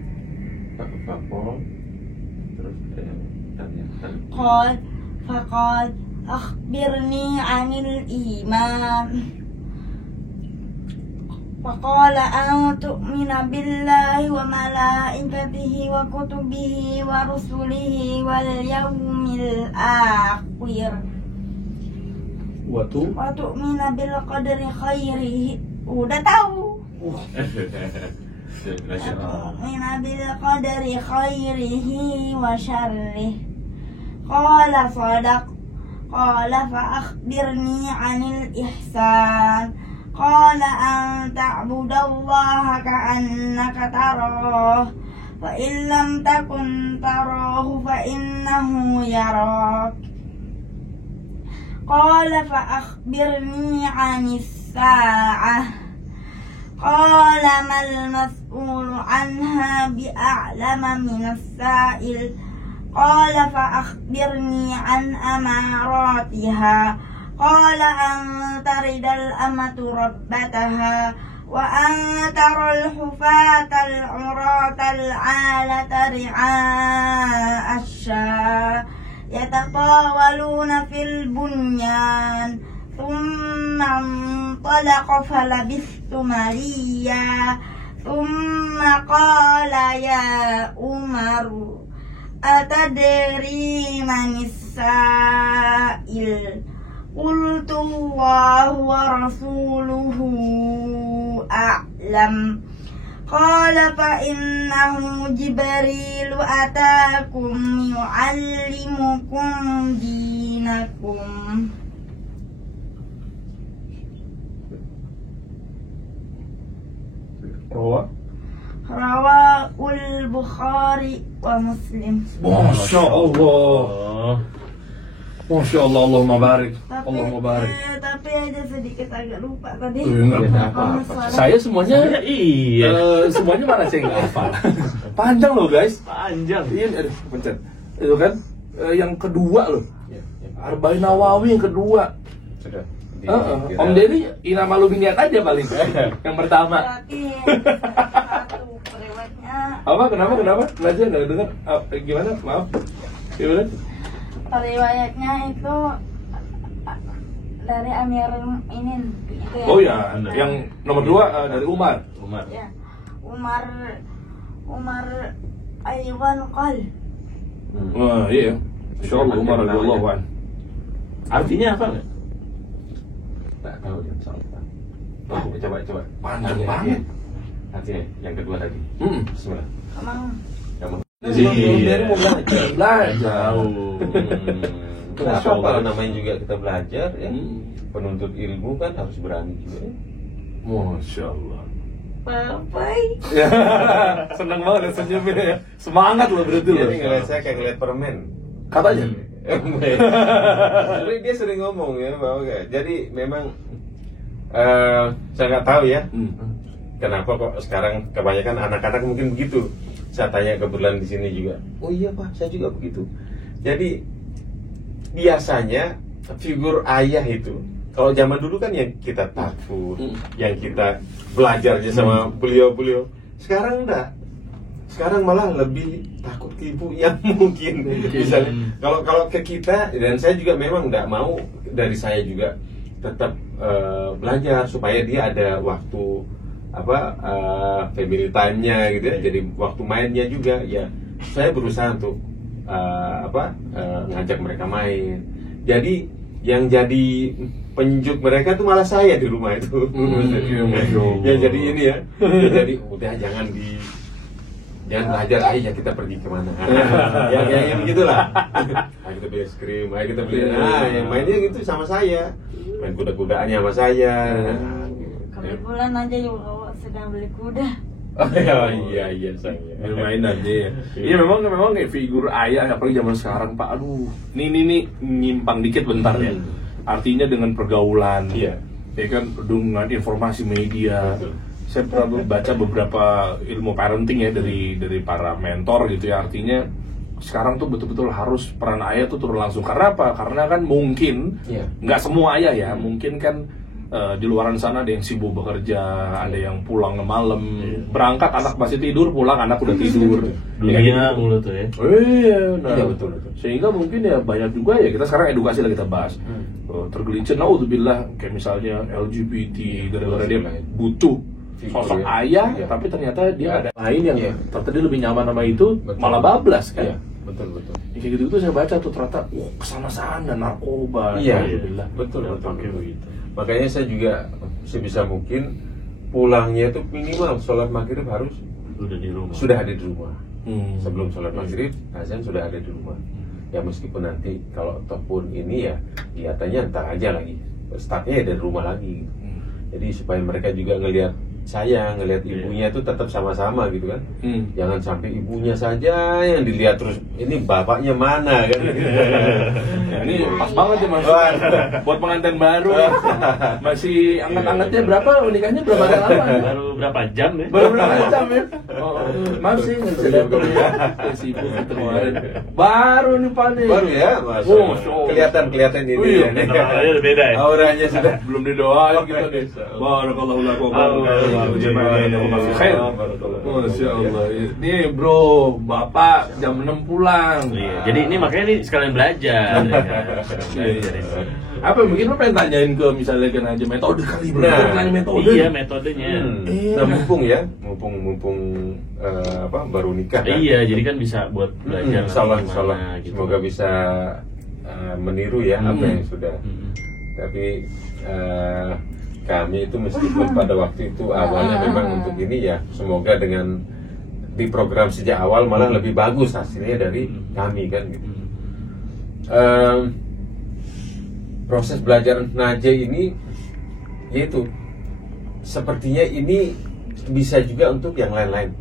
Fakol. Terus tanyakan. فقال أخبرني عن الإيمان فقال أن تؤمن بالله وملائكته وكتبه ورسله واليوم الآخر وتؤمن بالقدر خيره udah tahu وتؤمن بالقدر خيره وشره قال صدق قال فأخبرني عن الإحسان قال أن تعبد الله كأنك تراه فإن لم تكن تراه فإنه يراك قال فأخبرني عن الساعة قال ما المسؤول عنها بأعلم من السائل قال فأخبرني عن أماراتها قال أن ترد الأمة ربتها وأن ترى الحفاة العراة العالة رعاء الشاة يتطاولون في البنيان ثم انطلق فلبثت مليا ثم قال يا عمر أتدري من السائل قلت الله ورسوله أعلم قال فإنه جبريل أتاكم يعلمكم دينكم رواه البخاري ومسلم. Masya Allah. Masya Allah, Allahumma barik. Tapi, Allahumma barik. Tapi ada sedikit agak lupa tadi. Enggak apa-apa. Saya semuanya Iya. semuanya mana saya nggak hafal. Panjang loh guys. Panjang. Iya, aduh, pencet. Itu kan yang kedua loh. Ya, Arba'in Nawawi yang kedua. sudah. Om Deddy Ina Malubiniat aja paling. Yang pertama. Berarti satu periwetnya. Apa? Kenapa? Belajar nggak dengar? Gimana? Maaf. Gimana? Riwayatnya itu dari Amirul Mukminin itu ya. Oh ya, yang nomor 2 dari Umar. Umar. Ya. Umar Aywan qal. Wah, iya. Insyaallah Umar radhiyallahu anhu. Artinya apa nggak? Tak tahu ya, insyaallah. Coba. Panjang Artinya, banget. Artinya yang kedua tadi. Bismillah. Emang Kamu. Dari mau belajar. Jauh. Nggak apa-apa, namanya juga kita belajar ya. Penuntut ilmu kan harus berani juga ya. Masya Allah. Papai. Ya, senang banget ya senyumnya ya. Semangat loh berarti loh. Jadi ngeliat saya kayak ngeliat permen. Katanya. Jadi dia sering ngomong ya bahwa jadi memang saya nggak tahu ya kenapa kok sekarang kebanyakan anak-anak mungkin begitu. Saya tanya kebetulan di sini juga. Oh iya Pak, saya juga begitu. Jadi biasanya figur ayah itu kalau zaman dulu kan yang kita takut, yang kita belajarnya sama beliau-beliau. Sekarang enggak. Sekarang malah lebih takut ke ibu yang mungkin misalnya kalau ke kita, dan saya juga memang enggak mau dari saya juga tetap belajar supaya dia ada waktu family time-nya gitu ya, jadi waktu mainnya juga ya. Saya berusaha untuk ngajak mereka main. Jadi yang jadi penunjuk mereka tuh malah saya di rumah itu. Ya jadi ini ya. Jadi udah jangan belajar, ayo kita pergi kemana. Ya begitulah. Ayo kita beli es krim, ayo kita beli. Yang mainnya gitu sama saya. Main kuda-kudaannya sama saya. Kebetulan aja juga sedang beli kuda. Oh iya saya. Main aja ya. Iya memang kayak figur ayah apalagi zaman sekarang Pak. Aduh, ini nyimpang dikit bentar ya. Artinya dengan pergaulan. Iya. Ya kan dengan informasi media. Saya pernah baca beberapa ilmu parenting ya dari para mentor gitu ya. Artinya sekarang tuh betul-betul harus peran ayah tuh turun langsung. Karena apa? Karena kan mungkin nggak semua ayah ya. Mungkin kan di luaran sana ada yang sibuk bekerja, ada yang pulang malam, berangkat anak masih tidur, pulang anak udah tidur. Dunia mulu tuh ya. Iya, Iya, betul. Sehingga mungkin ya banyak juga ya kita sekarang edukasi lagi kita bahas. Tergelincir, naudzubillah kayak misalnya LGBT gara-gara dia butuh sosok ayah, tapi ternyata dia ada lain yang ternyata dia lebih nyaman sama itu, malah bablas kan. Betul. Ya, kayak gitu saya baca tuh ternyata kesana-sana narkoba. Iya, naudzubillah. betul. Begitu. Makanya saya juga sebisa mungkin pulangnya itu minimal sholat maghrib harus Udah di rumah. sudah ada di rumah. Sebelum sholat maghrib, azan sudah ada di rumah. Ya meskipun nanti kalau ataupun ini ya kelihatannya ntar aja lagi, startnya ya dari rumah lagi. Jadi supaya mereka juga ngelihat saya, ngelihat ibunya itu tetap sama-sama gitu kan. Jangan sampai ibunya saja yang dilihat terus ini bapaknya mana kan. Ya, ini pas banget ya Mas. Buat pengantin baru. Masih anget-angetnya berapa? Nikahnya berapa lama? Baru berapa jam ya? Baru berapa jam ya? Masih nggak bisa datang ya. Sibuk itu kemarin. Baru nih Pak nih. Baru ya, Mas. Kelihatan ini. Iya, Auranya beda ya. Auranya sudah belum didoain gitu nih. Barakallahu lakum. Masya Allah. Nih bro, bapak jam 6 pulang. Iya, jadi ini makanya ini sekalian belajar. Ya kan? Apa mungkin lo pengen tanyain ke misalnya kan aja metode kali bro? Tanya metode. Iya, metodenya. Nah mumpung baru nikah kan? Iya, jadi kan bisa buat belajar. Salah. Gitu. Semoga bisa meniru ya apa yang sudah. Tapi kami itu meskipun pada waktu itu awalnya memang untuk ini ya, semoga dengan di program sejak awal malah lebih bagus hasilnya dari kami kan gitu. Proses belajar Najih ini yaitu sepertinya ini bisa juga untuk yang lain-lain.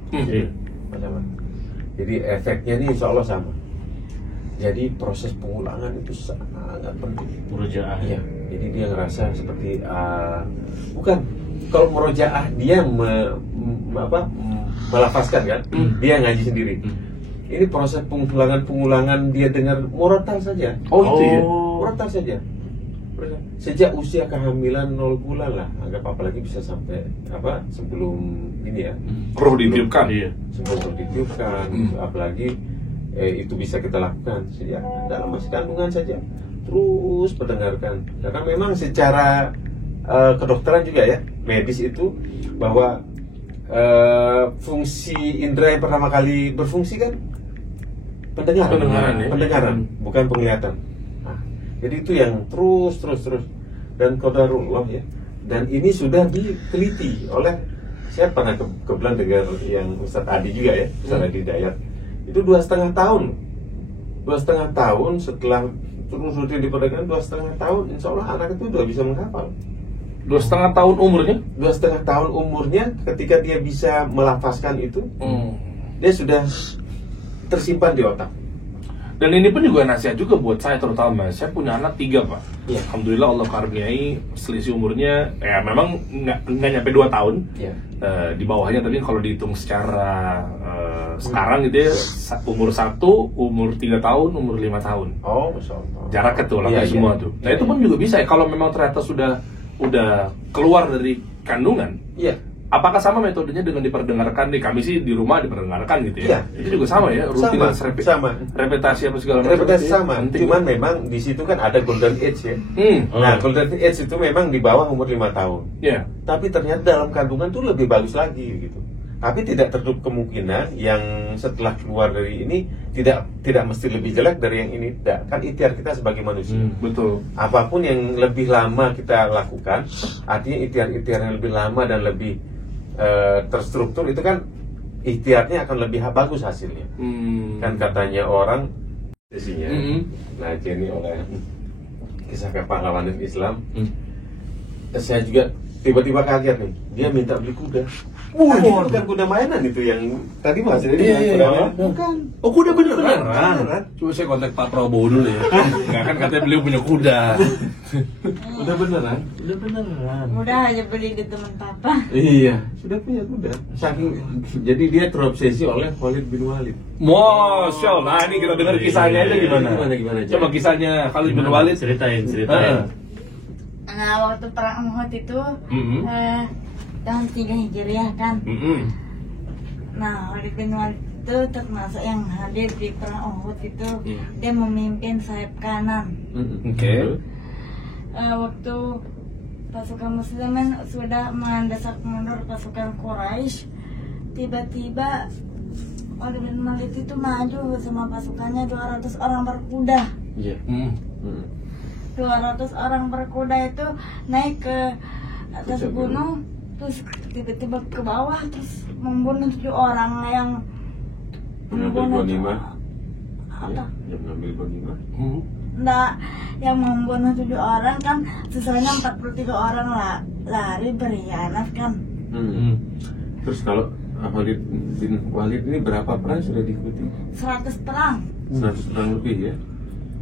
Jadi efeknya ini insya Allah sama. Jadi proses pengulangan itu sangat sangat penting. Murojaah. Iya, jadi dia ngerasa seperti bukan kalau murojaah dia melafazkan kan, dia ngaji sendiri. Ini proses pengulangan dia dengar murotal saja. Oh itu ya. Murotal saja. Sejak usia kehamilan 0 bulan lah, anggap apalagi bisa sampai sebelum ini ya. Roh ditiupkan. Iya. Sebelum ditiupkan, apalagi itu bisa kita lakukan sejak dalam masa kandungan saja. Terus mendengarkan, karena memang secara kedokteran juga ya, medis itu bahwa fungsi indera yang pertama kali berfungsi kan pendengaran, bukan penglihatan. Nah, jadi itu yang terus dan qadarullah ya. Dan ini sudah diteliti oleh saya pernah kebetulan dengar yang Ustadz Adi juga ya, Ustadz Adi Dayat. Itu 2,5 tahun. 2,5 tahun setelah terus rutin diperdagangkan 2,5 tahun, insya Allah anak itu udah bisa menghafal. 2,5 tahun umurnya? 2,5 tahun umurnya ketika dia bisa melafazkan itu, dia sudah tersimpan di otak. Dan ini pun juga nasihat juga buat saya terutama. Saya punya anak 3 Pak. Iya. Alhamdulillah Allah karuniai selisih umurnya ya memang nggak nyampe 2 tahun. Iya. Di bawahnya, tapi kalau dihitung secara sekarang gitu ya, umur 1, umur 3 tahun, umur 5 tahun. Oh, Masya Allah. Jaraknya tuh, Iya, semua iya. tuh. Nah itu pun juga bisa ya kalau memang ternyata udah keluar dari kandungan. Iya. Apakah sama metodenya dengan diperdengarkan nih? Kami sih di rumah diperdengarkan gitu ya. Iya. Itu juga sama ya, rutinitas sama. repetasi apa segala macam. Reputasi itu ya, sama, penting. cuman memang di situ kan ada golden age ya. Hmm. Nah, golden age itu memang di bawah umur 5 tahun. Ya. Tapi ternyata dalam kandungan tuh lebih bagus lagi gitu. Tapi tidak tertutup kemungkinan yang setelah keluar dari ini tidak mesti lebih jelek dari yang ini. Tidak, kan ikhtiar kita sebagai manusia. Betul. Apapun yang lebih lama kita lakukan, artinya ikhtiar-ikhtiar yang lebih lama dan lebih terstruktur itu kan ikhtiarnya akan lebih bagus hasilnya. Kan katanya orang sesinya nah ini oleh kisah pahlawan Islam. Saya juga tiba-tiba kaget nih, dia minta beli kuda. Bukan kuda mainan itu yang tadi Mas. Iya. Bukan. Oh, kuda beneran. Coba saya kontak Pak Prabowo dulu ya. Nggak kan katanya beliau punya kuda. Udah beneran. Udah aja beli di teman papa. Iya, sudah punya kuda. Saking jadi dia terobsesi oleh Khalid bin Walid. Masya Allah, ini kita dengar kisahnya aja gimana? Gimana aja? Coba kisahnya Khalid bin Walid. Ceritain. Nah, waktu perang Uhud itu tahun 3 Hijriah kan. Nah, Khalid bin Walid itu termasuk yang hadir di perang Uhud itu. Dia memimpin sayap kanan. Oke. Waktu pasukan muslimin sudah mendesak mundur pasukan Quraisy, tiba-tiba Khalid bin Walid itu maju sama pasukannya 200 orang berkuda. Iya. 200 orang berkuda itu naik ke atas gunung, terus tiba-tiba ke bawah, terus membunuh 7 orang yang Mengambil ghanimah. apa? Yang mengambil ghanimah. Enggak, yang membunuh 7 orang kan sisanya 43 orang lari berkhianat kan. Terus kalau Khalid bin Walid ini berapa perang sudah diikuti? 100 perang. 100 perang lebih ya.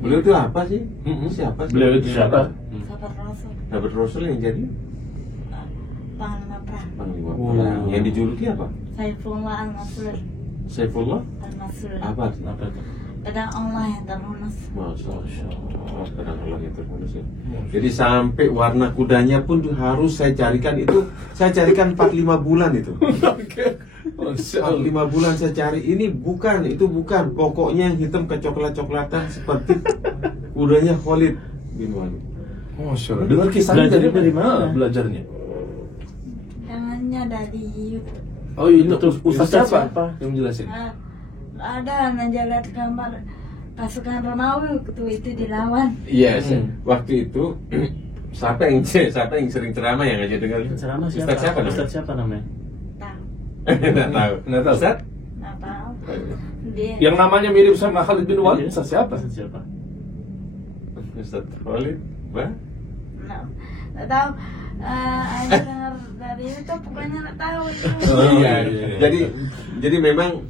Beliau itu apa sih? Siapa sih? Beliau itu siapa? Sahabat Rasul, Sahabat Rasul yang jadi panglima perang. panglima perang. Yang dijuluki apa? Saifullah al-Maslul. Saifullah? Al-Maslul. Apa sih? Apa itu? Pedang Allah yang terhunus. Masya Allah, kadang Allah yang terhunus ya. Jadi sampai warna kudanya pun harus saya carikan itu. Saya carikan 4-5 bulan itu. 4-5 bulan saya cari. Ini bukan, itu bukan. Pokoknya yang hitam kecoklat-coklatan seperti kudanya Khalid bin Walid. Masya Allah. Dengar kisahnya Belajarnya dari mana? Belajarnya. Jangannya dari YouTube. Oh ini Betul. Ustaz Ustaz siapa? siapa? Yang menjelasin? Ada menjalat gambar pasukan Romawi waktu itu dilawan. Iya, waktu itu siapa yang sering ceramah yang aja dengar? Ceramah Ustaz siapa siapa? namanya? Ustaz siapa namanya? Tahu? Nggak tahu. Nggak tahu. Ustaz? Nggak tahu. Dia Yang namanya mirip sama Khalid bin Walid, Ustaz siapa? Ustaz siapa? Ustaz Khalid, bah? nggak tahu. Aja dengar dari itu pokoknya nggak tahu itu. Iya. Jadi memang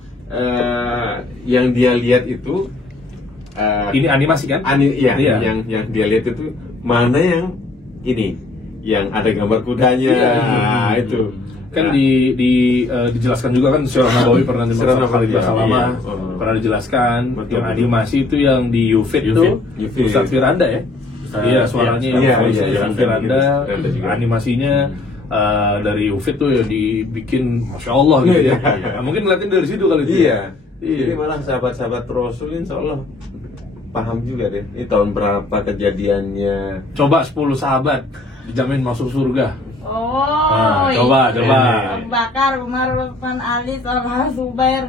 yang dia lihat itu Ini animasi kan? Iya, Iya. yang dia lihat itu mana yang ini, yang ada gambar kudanya, nah, itu. Kan Nah, dijelaskan juga kan Sirah Nabawi pernah Sirah kali Nabawi, bahasa iya. lama Iya. pernah dijelaskan. Betul, Yang betul. animasi itu yang di Yufid tuh Yufid. Ustadz Firanda ya. Iya, suaranya iya, yang voice iya, iya, Firanda, Firanda juga. animasinya dari Yufid tuh ya dibikin Masya Allah gitu Iya, ya. iya. Nah, mungkin ngeliatin dari situ kali itu. Iya. Iya. Jadi malah sahabat-sahabat Rasul insya Allah paham juga deh. Ini tahun berapa kejadiannya? Coba 10 sahabat dijamin masuk surga. Oh, Coba. Abu Bakar, Umar, Utsman, Ali, Talha, Zubair,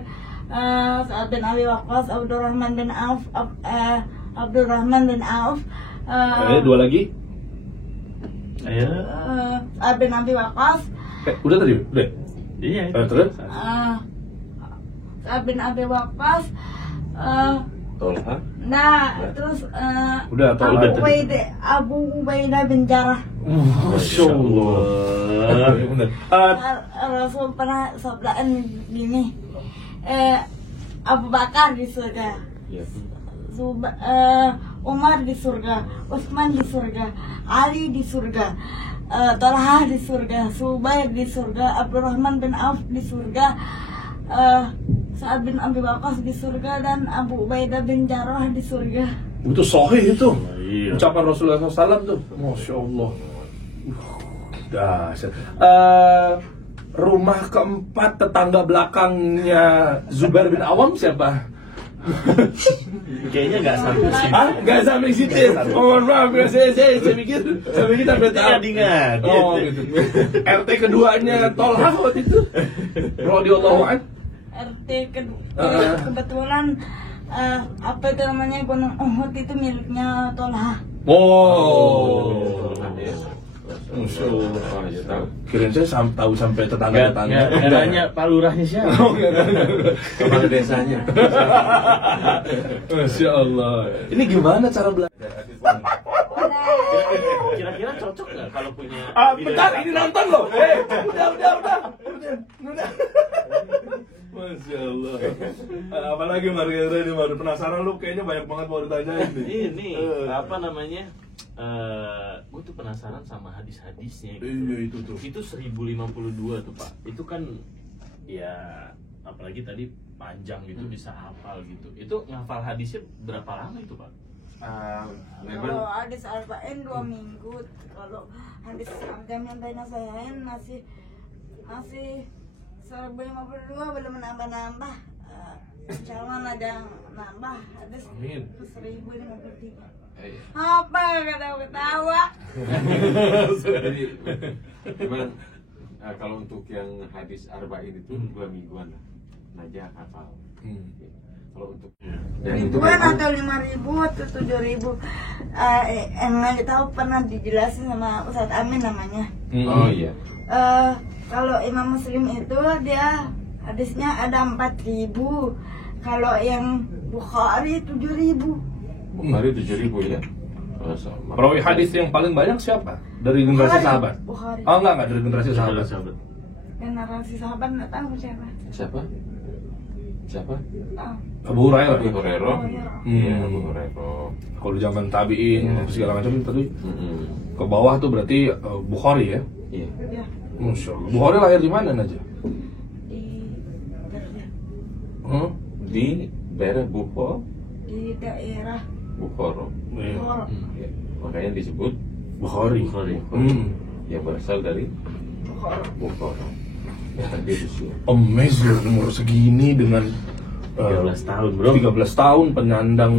Sa'ad bin Abi Waqqas, Abdurrahman bin Auf, Abdurrahman bin Auf, Dua lagi. Ayo. Sa'ad bin Abi Waqqas, Udah tadi? Udah. Iya. Terus? Sa'ad bin Abi Waqqas, Tolha. terus Udah, Talha. Abu Ubaidah bin Jarrah. Masya Allah. Bener. Rasul pernah sabdaan gini, Abu Bakar di surga, Iya. Umar di surga, Utsman di surga, Ali di surga, Talha di surga, Zubair di surga, Abdurrahman bin Auf di surga, Sa'ad bin Abi Waqqas di surga, dan Abu Ubaidah bin Jarrah di surga. Itu sahih itu. Iya. Ucapan Rasulullah SAW tuh. Masya Allah. Dahsyat. Rumah keempat tetangga belakangnya Zubair bin Awam siapa? Kayaknya nggak sampai sih. Nggak sampai situ. Mohon maaf, saya pikir sampai Ingat. Oh, gitu. RT keduanya Tolha waktu itu. Radhiyallahu an. RT kebetulan apa itu namanya, Gunung Uhud itu miliknya Tolha. Oh. Ya. Masya Allah. Oh, ya tahu. Kirain saya tahu sampai Nggak tetangga-tetangga. nanya Pak Lurahnya siapa? Oh, nggak. Kepala desanya. Masya Allah. Ini gimana cara belajar? Kira-kira cocok nggak kalau punya? Bentar, ini nonton loh. Udah. Masya Allah. Apalagi Mariana ini baru penasaran lu, kayaknya banyak banget mau ditanyain nih. Ini apa namanya? Gue tuh penasaran sama hadis-hadisnya. Iya itu tuh. Itu 1052 tuh Pak. Itu kan ya apalagi tadi panjang gitu, bisa hafal gitu. Itu ngafal hadisnya berapa lama itu Pak? Memang Kalau hadis arba'in 2 minggu, kalau hadis Al-Jami' Baina Sahihain masih 1052, belum nambah-nambah. Insya Allah ada yang nambah hadis. Amin. 1053. iya. Apa ketawa? Jadi memang kalau untuk yang hadis arba'in itu 2 mingguan lah. Najah hafal. Kalau untuk yang itu Ribuan memang atau 5.000 atau 7.000. Emang tahu pernah dijelasin sama Ustadz Amin namanya. oh iya. Kalau Imam Muslim itu dia hadisnya ada 4.000. Kalau yang Bukhari 7.000. Bukhari 7.000 ya. Masya Allah. Perawi hadis yang paling banyak siapa? Dari generasi Bukhari. sahabat? Bukhari. Oh enggak dari generasi sahabat. Sahabat. Generasi sahabat nggak tahu siapa. Siapa? Tahu. Abu Hurairah. Abu Hurairah. Oh, iya. Iya, Abu Hurairah. Kalau zaman tabiin segala macam tadi Mm-mm. ke bawah tuh berarti Bukhari ya. Iya. Ya, Masya Allah. Bukhari lahir di mana aja? di Garda. Di daerah Bukhara. Di daerah Bukhara. Bukhara. Ya, makanya disebut Bukhari. Bukhari. yang berasal dari Bukhara. Bukhara. Ya, di Rusia. Amazing umur segini dengan 13 tahun bro. 13 tahun penyandang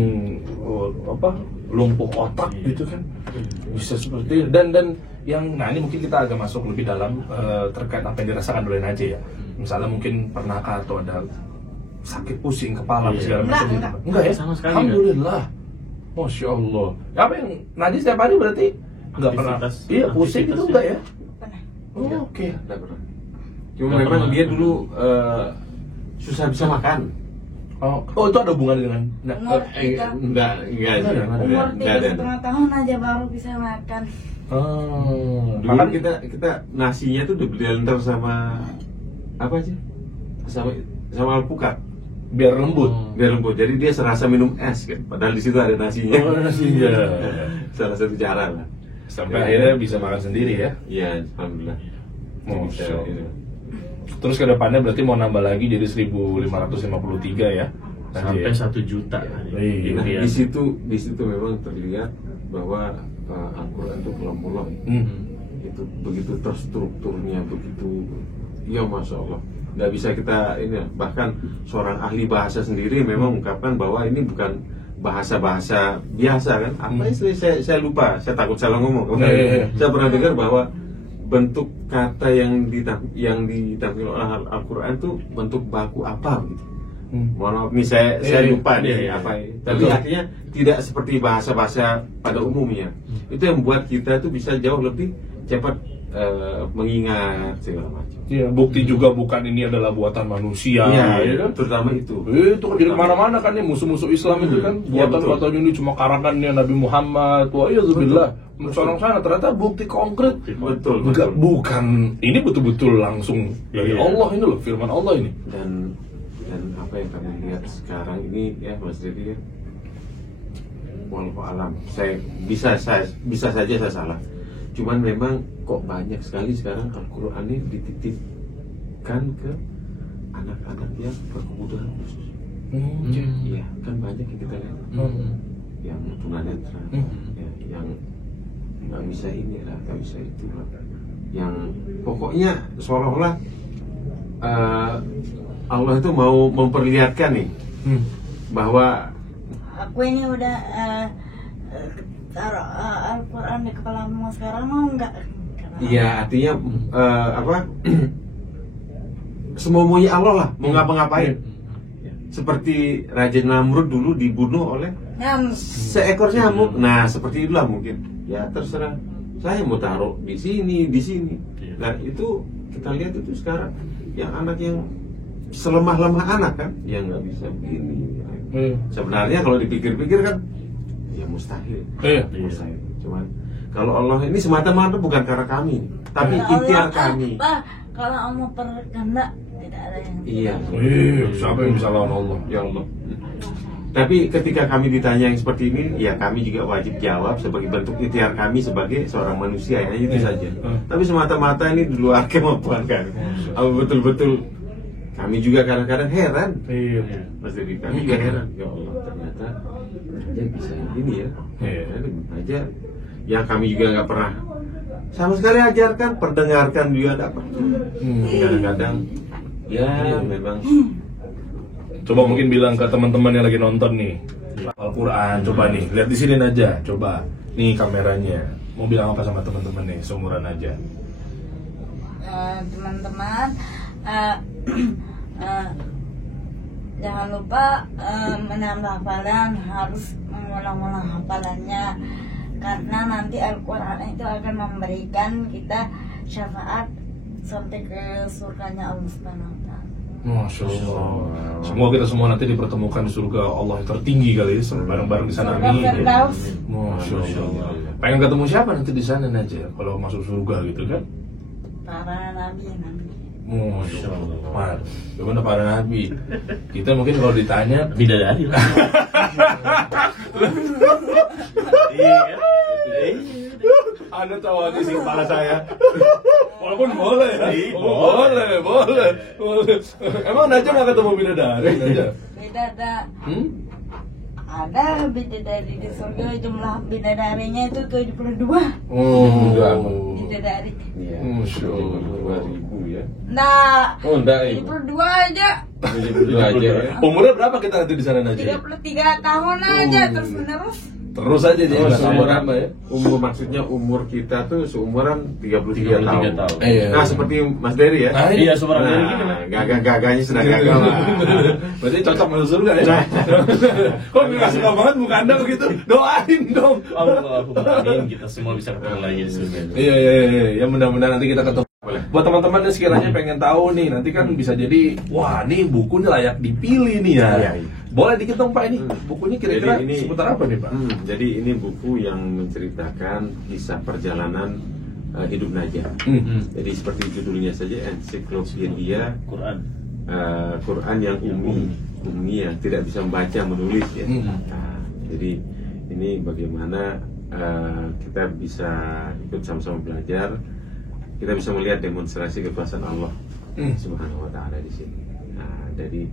lumpuh otak gitu kan, bisa seperti dan yang nah ini mungkin kita agak masuk lebih dalam terkait apa yang dirasakan oleh Najih ya. Misalnya mungkin pernahkah atau ada sakit pusing kepala Iya. segala macam gitu. Enggak ya? Sama sekali Alhamdulillah. Masya Allah. Apa yang Najih setiap hari berarti nggak pernah? Aktivitas. Iya pusing itu enggak ya? Pernah. Oh, oke. Nggak pernah. Cuma memang dia dulu susah bisa makan. Oh, itu ada hubungan dengan Umur Enggak umur ada. 3,5 tahun aja baru bisa makan. Dulu makan kita nasinya tuh diblender sama apa aja? Sama alpukat. Biar lembut. biar lembut. Jadi dia serasa minum es kan. Padahal di situ ada nasinya. Oh, nasinya. Salah satu cara lah. Sampai akhirnya bisa makan sendiri ya. Iya, alhamdulillah. Masya Allah. Gitu. Terus ke depannya berarti mau nambah lagi jadi 1553 ya. Sampai 1 juta. Iya. Nah, Iya. di situ memang terlihat bahwa Al-Quran itu pulang-pulang. Itu begitu terstrukturnya, begitu, ya masya Allah, nggak bisa kita ini. Bahkan seorang ahli bahasa sendiri memang mengungkapkan bahwa ini bukan bahasa biasa kan. Apa istilah saya lupa, saya takut salah ngomong. Saya pernah dengar bahwa bentuk kata yang ditampilkan oleh Al-Quran itu bentuk baku apa gitu. Mohon maaf nih saya lupa nih apa ini. Tapi artinya tidak seperti bahasa-bahasa pada umumnya. Itu yang membuat kita tuh bisa jauh lebih cepat mengingat segala macam. Iya, bukti juga bukan ini adalah buatan manusia. Iya, kan? terutama itu. Itu kan di kemana-mana kan ya musuh-musuh Islam itu kan Iya, buatan betul. katanya ini cuma karangannya Nabi Muhammad. Wah iya zubillah. Menurut sana ternyata bukti konkret. Betul, Enggak, betul. bukan. Ini betul-betul langsung dari Iya. Allah ini loh, firman Allah ini. Dan apa yang kami lihat sekarang ini ya Mas Dedi ya, walau alam, saya bisa saja saya salah. Cuman memang kok banyak sekali sekarang Al-Quran ini dititipkan ke anak-anak yang berkebutuhan khusus. Iya, kan banyak yang kita lihat yang tunanetra, ya, yang nggak bisa ini lah, nggak bisa itu lah, yang pokoknya seolah-olah Allah itu mau memperlihatkan nih bahwa Aku ini udah taruh Al-Quran di kepalamu sekarang mau nggak? iya artinya apa semuanya Allah lah mau ngapa-ngapain. Seperti Raja Namrud dulu dibunuh oleh seekor nyamuk. Nah seperti itulah mungkin. Ya terserah. Saya mau taruh di sini. Nah itu kita lihat itu sekarang yang anak yang selemah-lemah anak kan, yang nggak bisa begini. Sebenarnya kalau dipikir-pikir kan, ya mustahil. Mustahil. Cuman kalau Allah ini semata-mata bukan karena kami, tapi ikhtiar kami. Pak, kalau Allah berkehendak tidak ada yang Iya. Siapa yang bisa lawan Allah? Ya Allah. Tapi ketika kami ditanya yang seperti ini, ya kami juga wajib jawab sebagai bentuk ikhtiar kami sebagai seorang manusia, ya itu saja. Tapi semata-mata ini di luar kemampuan kami. Apa betul-betul kami juga kadang-kadang heran. Mas Devi, kami juga heran. Ya Allah, ternyata aja bisa ini ya. Aja yang kami juga nggak pernah sama sekali ajarkan, perdengarkan juga nggak pernah. Kadang-kadang ya memang. Coba mungkin bilang ke teman-teman yang lagi nonton nih, Al-Quran, coba nih, lihat di sini aja, coba, nih kameranya, mau bilang apa sama teman-teman nih, seumuran aja? Teman-teman, jangan lupa menambah hafalan, harus mengulang-ulang hafalannya, karena nanti Al-Quran itu akan memberikan kita syafaat sampai ke surganya Allah Subhanahu wa Ta'ala. Masya Allah. Semoga kita semua nanti dipertemukan di surga Allah yang tertinggi kali ya, bareng-bareng di sana. Amin. Masya Allah. Pengen ketemu siapa nanti di sana aja kalau masuk surga gitu kan? Para nabi. Masya Allah. Gimana para nabi? Kita mungkin kalau ditanya Bidadari lah. Iya kan? Anda tahu aja sih kepala saya. Walaupun boleh ya. Boleh. Emang Najwa nggak ketemu bidadari? Bidadari. Ada bidadari di surga, jumlah bidadarinya itu 72. Bidadari. Masya Allah. 2000 ya. Nah, Oh, enggak, 72 aja. 72 aja ya. Umurnya berapa kita nanti di sana Najwa? 33 tahun aja terus menerus. Terus aja dia nggak umur apa ya? Umur maksudnya umur kita tuh seumuran 33 tahun. tahun. Nah seperti Mas Dery ya. Iya, seumuran dari kita. Nah, gagah-gagahnya sedang gagal lah. Berarti cocok masuk surga ya? Kok nggak suka banget muka Anda begitu? Doain dong. Allahumma amin, kita semua bisa ketemu lagi di surga. Iya. Ya mudah-mudahan nanti kita ketemu. Buat teman-teman yang sekiranya pengen tahu nih, nanti kan bisa jadi, wah nih bukunya layak dipilih nih ya. Iya. Boleh dikit dong Pak ini, bukunya kira-kira Jadi ini- seputar apa nih Pak? Jadi ini buku yang menceritakan kisah perjalanan hidup Najah. Jadi seperti judulnya saja, ensiklopedia Quran. Quran yang umum. ummi yang tidak bisa membaca menulis ya. Nah, jadi ini bagaimana kita bisa ikut sama-sama belajar, kita bisa melihat demonstrasi kekuasaan Allah Subhanahu wa Ta'ala di sini. Nah, dari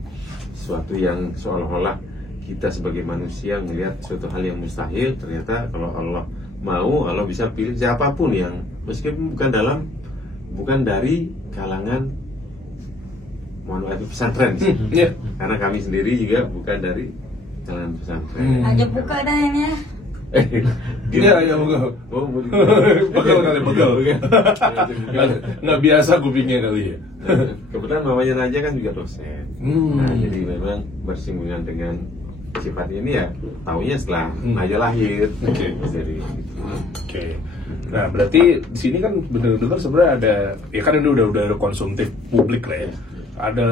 sesuatu yang seolah-olah kita sebagai manusia melihat suatu hal yang mustahil, ternyata kalau Allah mau, Allah bisa pilih siapapun yang meskipun bukan dari kalangan pesantren sih. Karena kami sendiri juga bukan dari kalangan pesantren. Aja buka dah ini ya. Iya, begal. Oh, Begal. Nggak biasa kupingnya kali ya. Kebetulan mamanya Naja kan juga dosen. Nah, jadi memang bersinggungan dengan sifat ini ya taunya setelah Naja lahir. Jadi Oke. Nah, berarti di sini kan benar-benar sebenarnya ada, ya kan ini udah ada konsumtif publik lah ya. Ada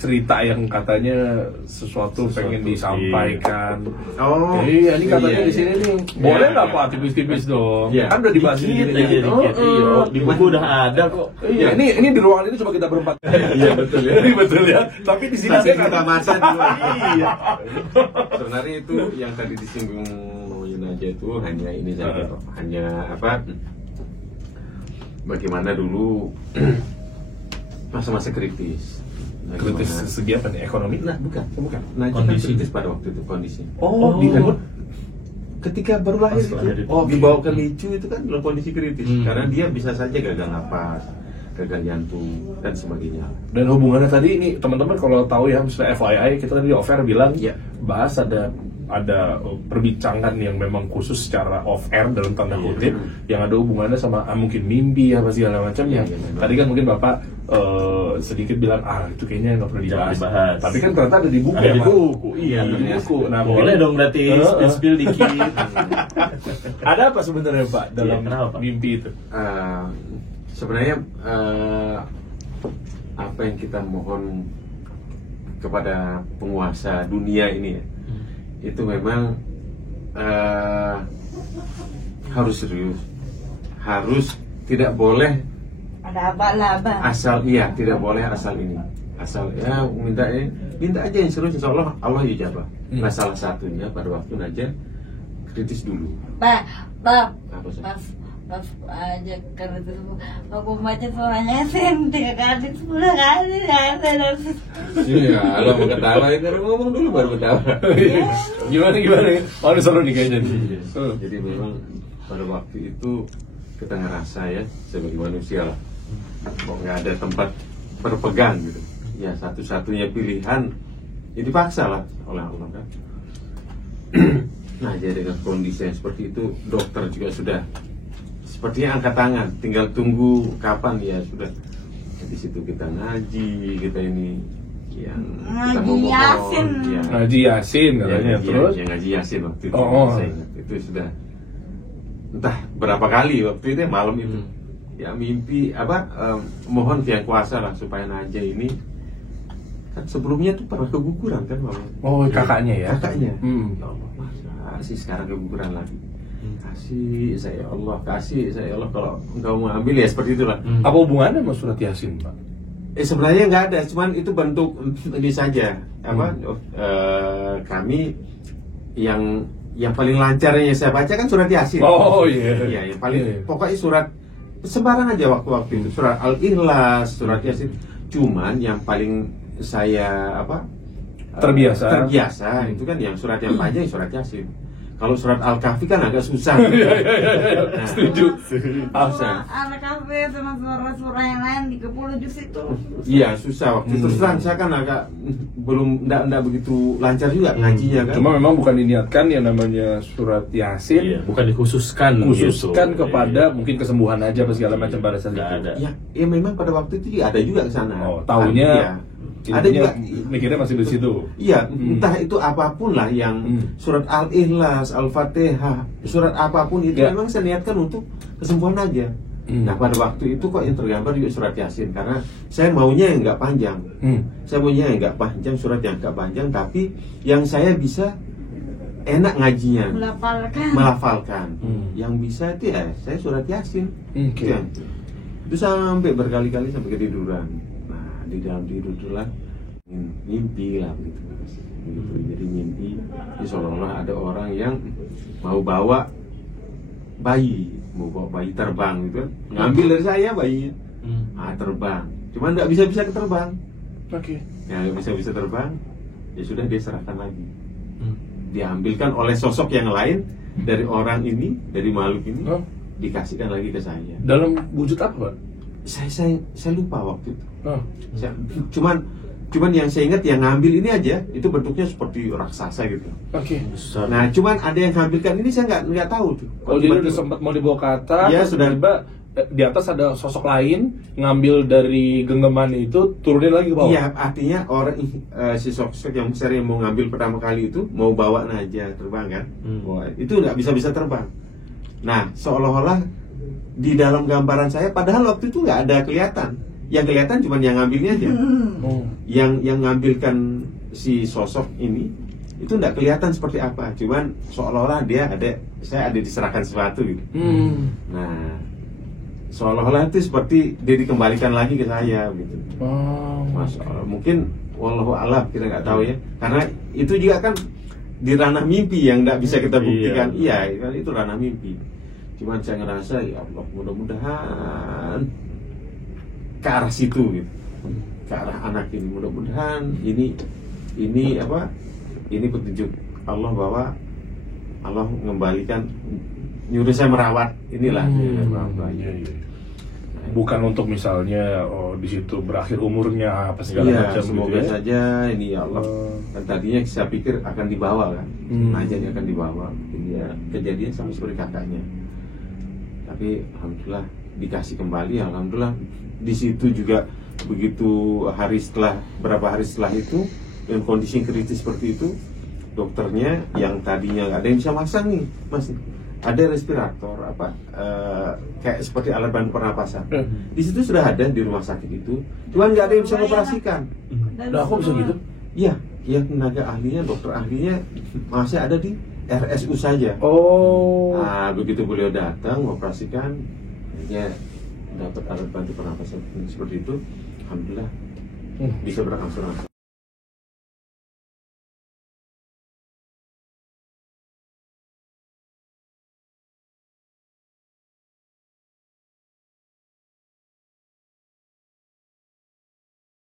cerita yang katanya sesuatu pengen disampaikan. Oh, iya, ini katanya iya, di sini nih. Boleh nggak Pak tipis-tipis dong? Iya. Kan udah dibahas Dikit ini. aja, dikit. Iya, di buku udah ada kok. Iya, ini di ruangan ini cuma kita berempat. Iya betul ya. Ini betul ya. Tapi di sini Tapi ada kita masa juga. Iya. Sebenarnya itu yang tadi disinggung mamanya Naja itu hanya ini saja, hanya apa? Bagaimana dulu masa-masa kritis. Kritis segi apa nih? Ekonomi? Nah, bukan. Naja kan Kondisi. kritis pada waktu itu kondisi. Oh, Ketika baru lahir Pas lahir itu, itu. dibawa ke NICU itu kan dalam kondisi kritis karena dia bisa saja gagal napas, gagal jantung dan sebagainya. Dan hubungannya tadi ini teman-teman kalau tahu ya, misalnya FYI kita tadi off-air bilang bahas ada perbincangan yang memang khusus secara off-air dalam tanda kutip yang ada hubungannya sama mungkin mimpi apa segala macam yang tadi kan mungkin Bapak sedikit bilang itu kayaknya nggak perlu Jangan dibahas. dibahas. Tapi kan ternyata ada di buku. Ada di Pak. buku, iya. Ada di buku. Nah, Boleh dong berarti spill dikit. Ada apa sebenarnya Pak dalam kenapa, Pak? mimpi itu? Sebenarnya apa yang kita mohon kepada penguasa dunia ini ya, itu memang harus serius, harus tidak boleh Ada abal-abal. tidak boleh asal ya minta aja yang serius, insya Allah Allah ijabah. Nah, salah satunya pada waktu Naja kritis dulu. Pak, Apa sih? Pas aja karena itu aku baca surah Yasin 3 kali 10 kali Iya, Allah mau ketawa ya karena ngomong dulu baru ketawa. Gimana? Oh, ini seru nih kayaknya. Jadi memang pada waktu itu kita ngerasa ya sebagai manusia lah, kok nggak ada tempat berpegang gitu. Ya satu-satunya pilihan, ya dipaksa lah oleh Allah kan. Nah, jadi dengan kondisi yang seperti itu, dokter juga sudah sepertinya angkat tangan, tinggal tunggu kapan ya sudah. Di situ kita ngaji, kita ini yang kita Ngaji Yasin. ya. Ngaji Yasin katanya terus. Yang ngaji Yasin waktu itu. Saya ingat itu sudah entah berapa kali waktu itu malam itu. Ya mimpi mohon yang kuasa lah supaya Naja ini kan sebelumnya tuh pernah keguguran kan Mama. Oh, kakaknya ya. Kakaknya. Ya Allah, masa sih sekarang keguguran lagi. Kasih saya Allah kalau engkau mau ambil ya seperti itulah. Apa hubungannya sama surat Yasin, Pak? Sebenarnya nggak ada, cuman itu bentuk ini saja. Kami yang paling lancar yang saya baca kan surat Yasin. Oh iya. Iya, yang paling pokoknya surat sembarang aja waktu itu surat Al-Ikhlas, surat Yasin. Cuman yang paling saya terbiasa itu kan yang surat yang panjang surat Yasin. Kalau surat Al-Kahfi kan agak susah. Nah, Setuju. Susah. Al-Kahfi sama surah-surah yang lain 30 juz itu. Iya susah waktu itu. Terus terang saya kan agak belum enggak begitu lancar juga ngajinya kan. Cuma memang bukan diniatkan yang namanya surat Yasin. Iya, bukan dikhususkan kepada mungkin kesembuhan aja apa segala macam pada saat Nggak itu. ada. Ya memang pada waktu itu ada juga ke sana. Oh, taunya Iya. Ada juga mikirnya masih di situ. Iya, entah itu apapun lah yang surat Al-Ikhlas, Al-Fatihah, surat apapun itu memang saya niatkan untuk kesembuhan aja. Nah pada waktu itu kok yang tergambar juga surat Yasin karena saya maunya yang nggak panjang. Saya maunya yang nggak panjang, surat yang nggak panjang, tapi yang saya bisa enak ngajinya, melafalkan. Yang bisa itu ya saya surat Yasin. Itu sampai berkali-kali sampai ketiduran. Di dalam tidur itulah mimpi lah begitu. Jadi mimpi, ini seolah-olah ada orang yang mau bawa bayi terbang gitu kan, ngambil dari saya bayinya, terbang, cuman nggak bisa keterbang. Oke. Ya nggak bisa terbang, ya sudah dia serahkan lagi, diambilkan oleh sosok yang lain dari orang ini, dari makhluk ini, dikasihkan lagi ke saya. Dalam wujud apa, Pak? Saya lupa waktu itu. Cuman yang saya ingat yang ngambil ini aja itu bentuknya seperti raksasa gitu. Oke. Nah, cuman ada yang ngambilkan ini saya nggak tahu tuh. Oh, jadi udah sempat mau dibawa ke atas, ya sudah. Tiba di atas ada sosok lain ngambil dari genggaman itu, turunin lagi ke bawah. Iya, artinya orang si sosok yang besar yang mau ngambil pertama kali itu mau bawa aja terbang kan. Wah, itu nggak bisa terbang. Nah, seolah-olah di dalam gambaran saya, padahal waktu itu nggak ada kelihatan. Yang kelihatan cuma yang ngambilnya aja. Yang ngambilkan si sosok ini itu nggak kelihatan seperti apa, cuman seolah-olah saya ada diserahkan sesuatu gitu. Nah, seolah-olah itu seperti dia dikembalikan lagi ke saya gitu. Mungkin wallahu a'lam, kita nggak tahu ya, karena itu juga kan di ranah mimpi yang nggak bisa kita buktikan. Iya, itu ranah mimpi. Cuman saya ngerasa ya Allah, mudah-mudahan ke arah situ gitu, ke arah anak ini, mudah-mudahan ini petunjuk Allah bahwa Allah mengembalikan, nyuruh saya merawat inilah. Bukan untuk misalnya di situ berakhir umurnya apa segala macam. Semoga gitu ya? saja ini ya Allah. Dan tadinya saya pikir akan dibawa kan, ajanya akan dibawa, dia kejadian sama seperti kakaknya. Tapi alhamdulillah dikasih kembali, alhamdulillah. Di situ juga begitu berapa hari setelah itu, dengan kondisi kritis seperti itu, dokternya yang tadinya nggak ada yang bisa masang nih, Mas, ada respirator kayak seperti alat bantu pernapasan. Di situ sudah ada di rumah sakit itu, cuman nggak ada yang bisa mengoperasikan. Nah, kok bisa gitu? Iya, tenaga ahlinya, dokter ahlinya masih ada di RSU saja. Nah, begitu beliau datang mengoperasikan, ya dapat alat bantu pernapasan seperti itu, alhamdulillah bisa berangsur-angsur.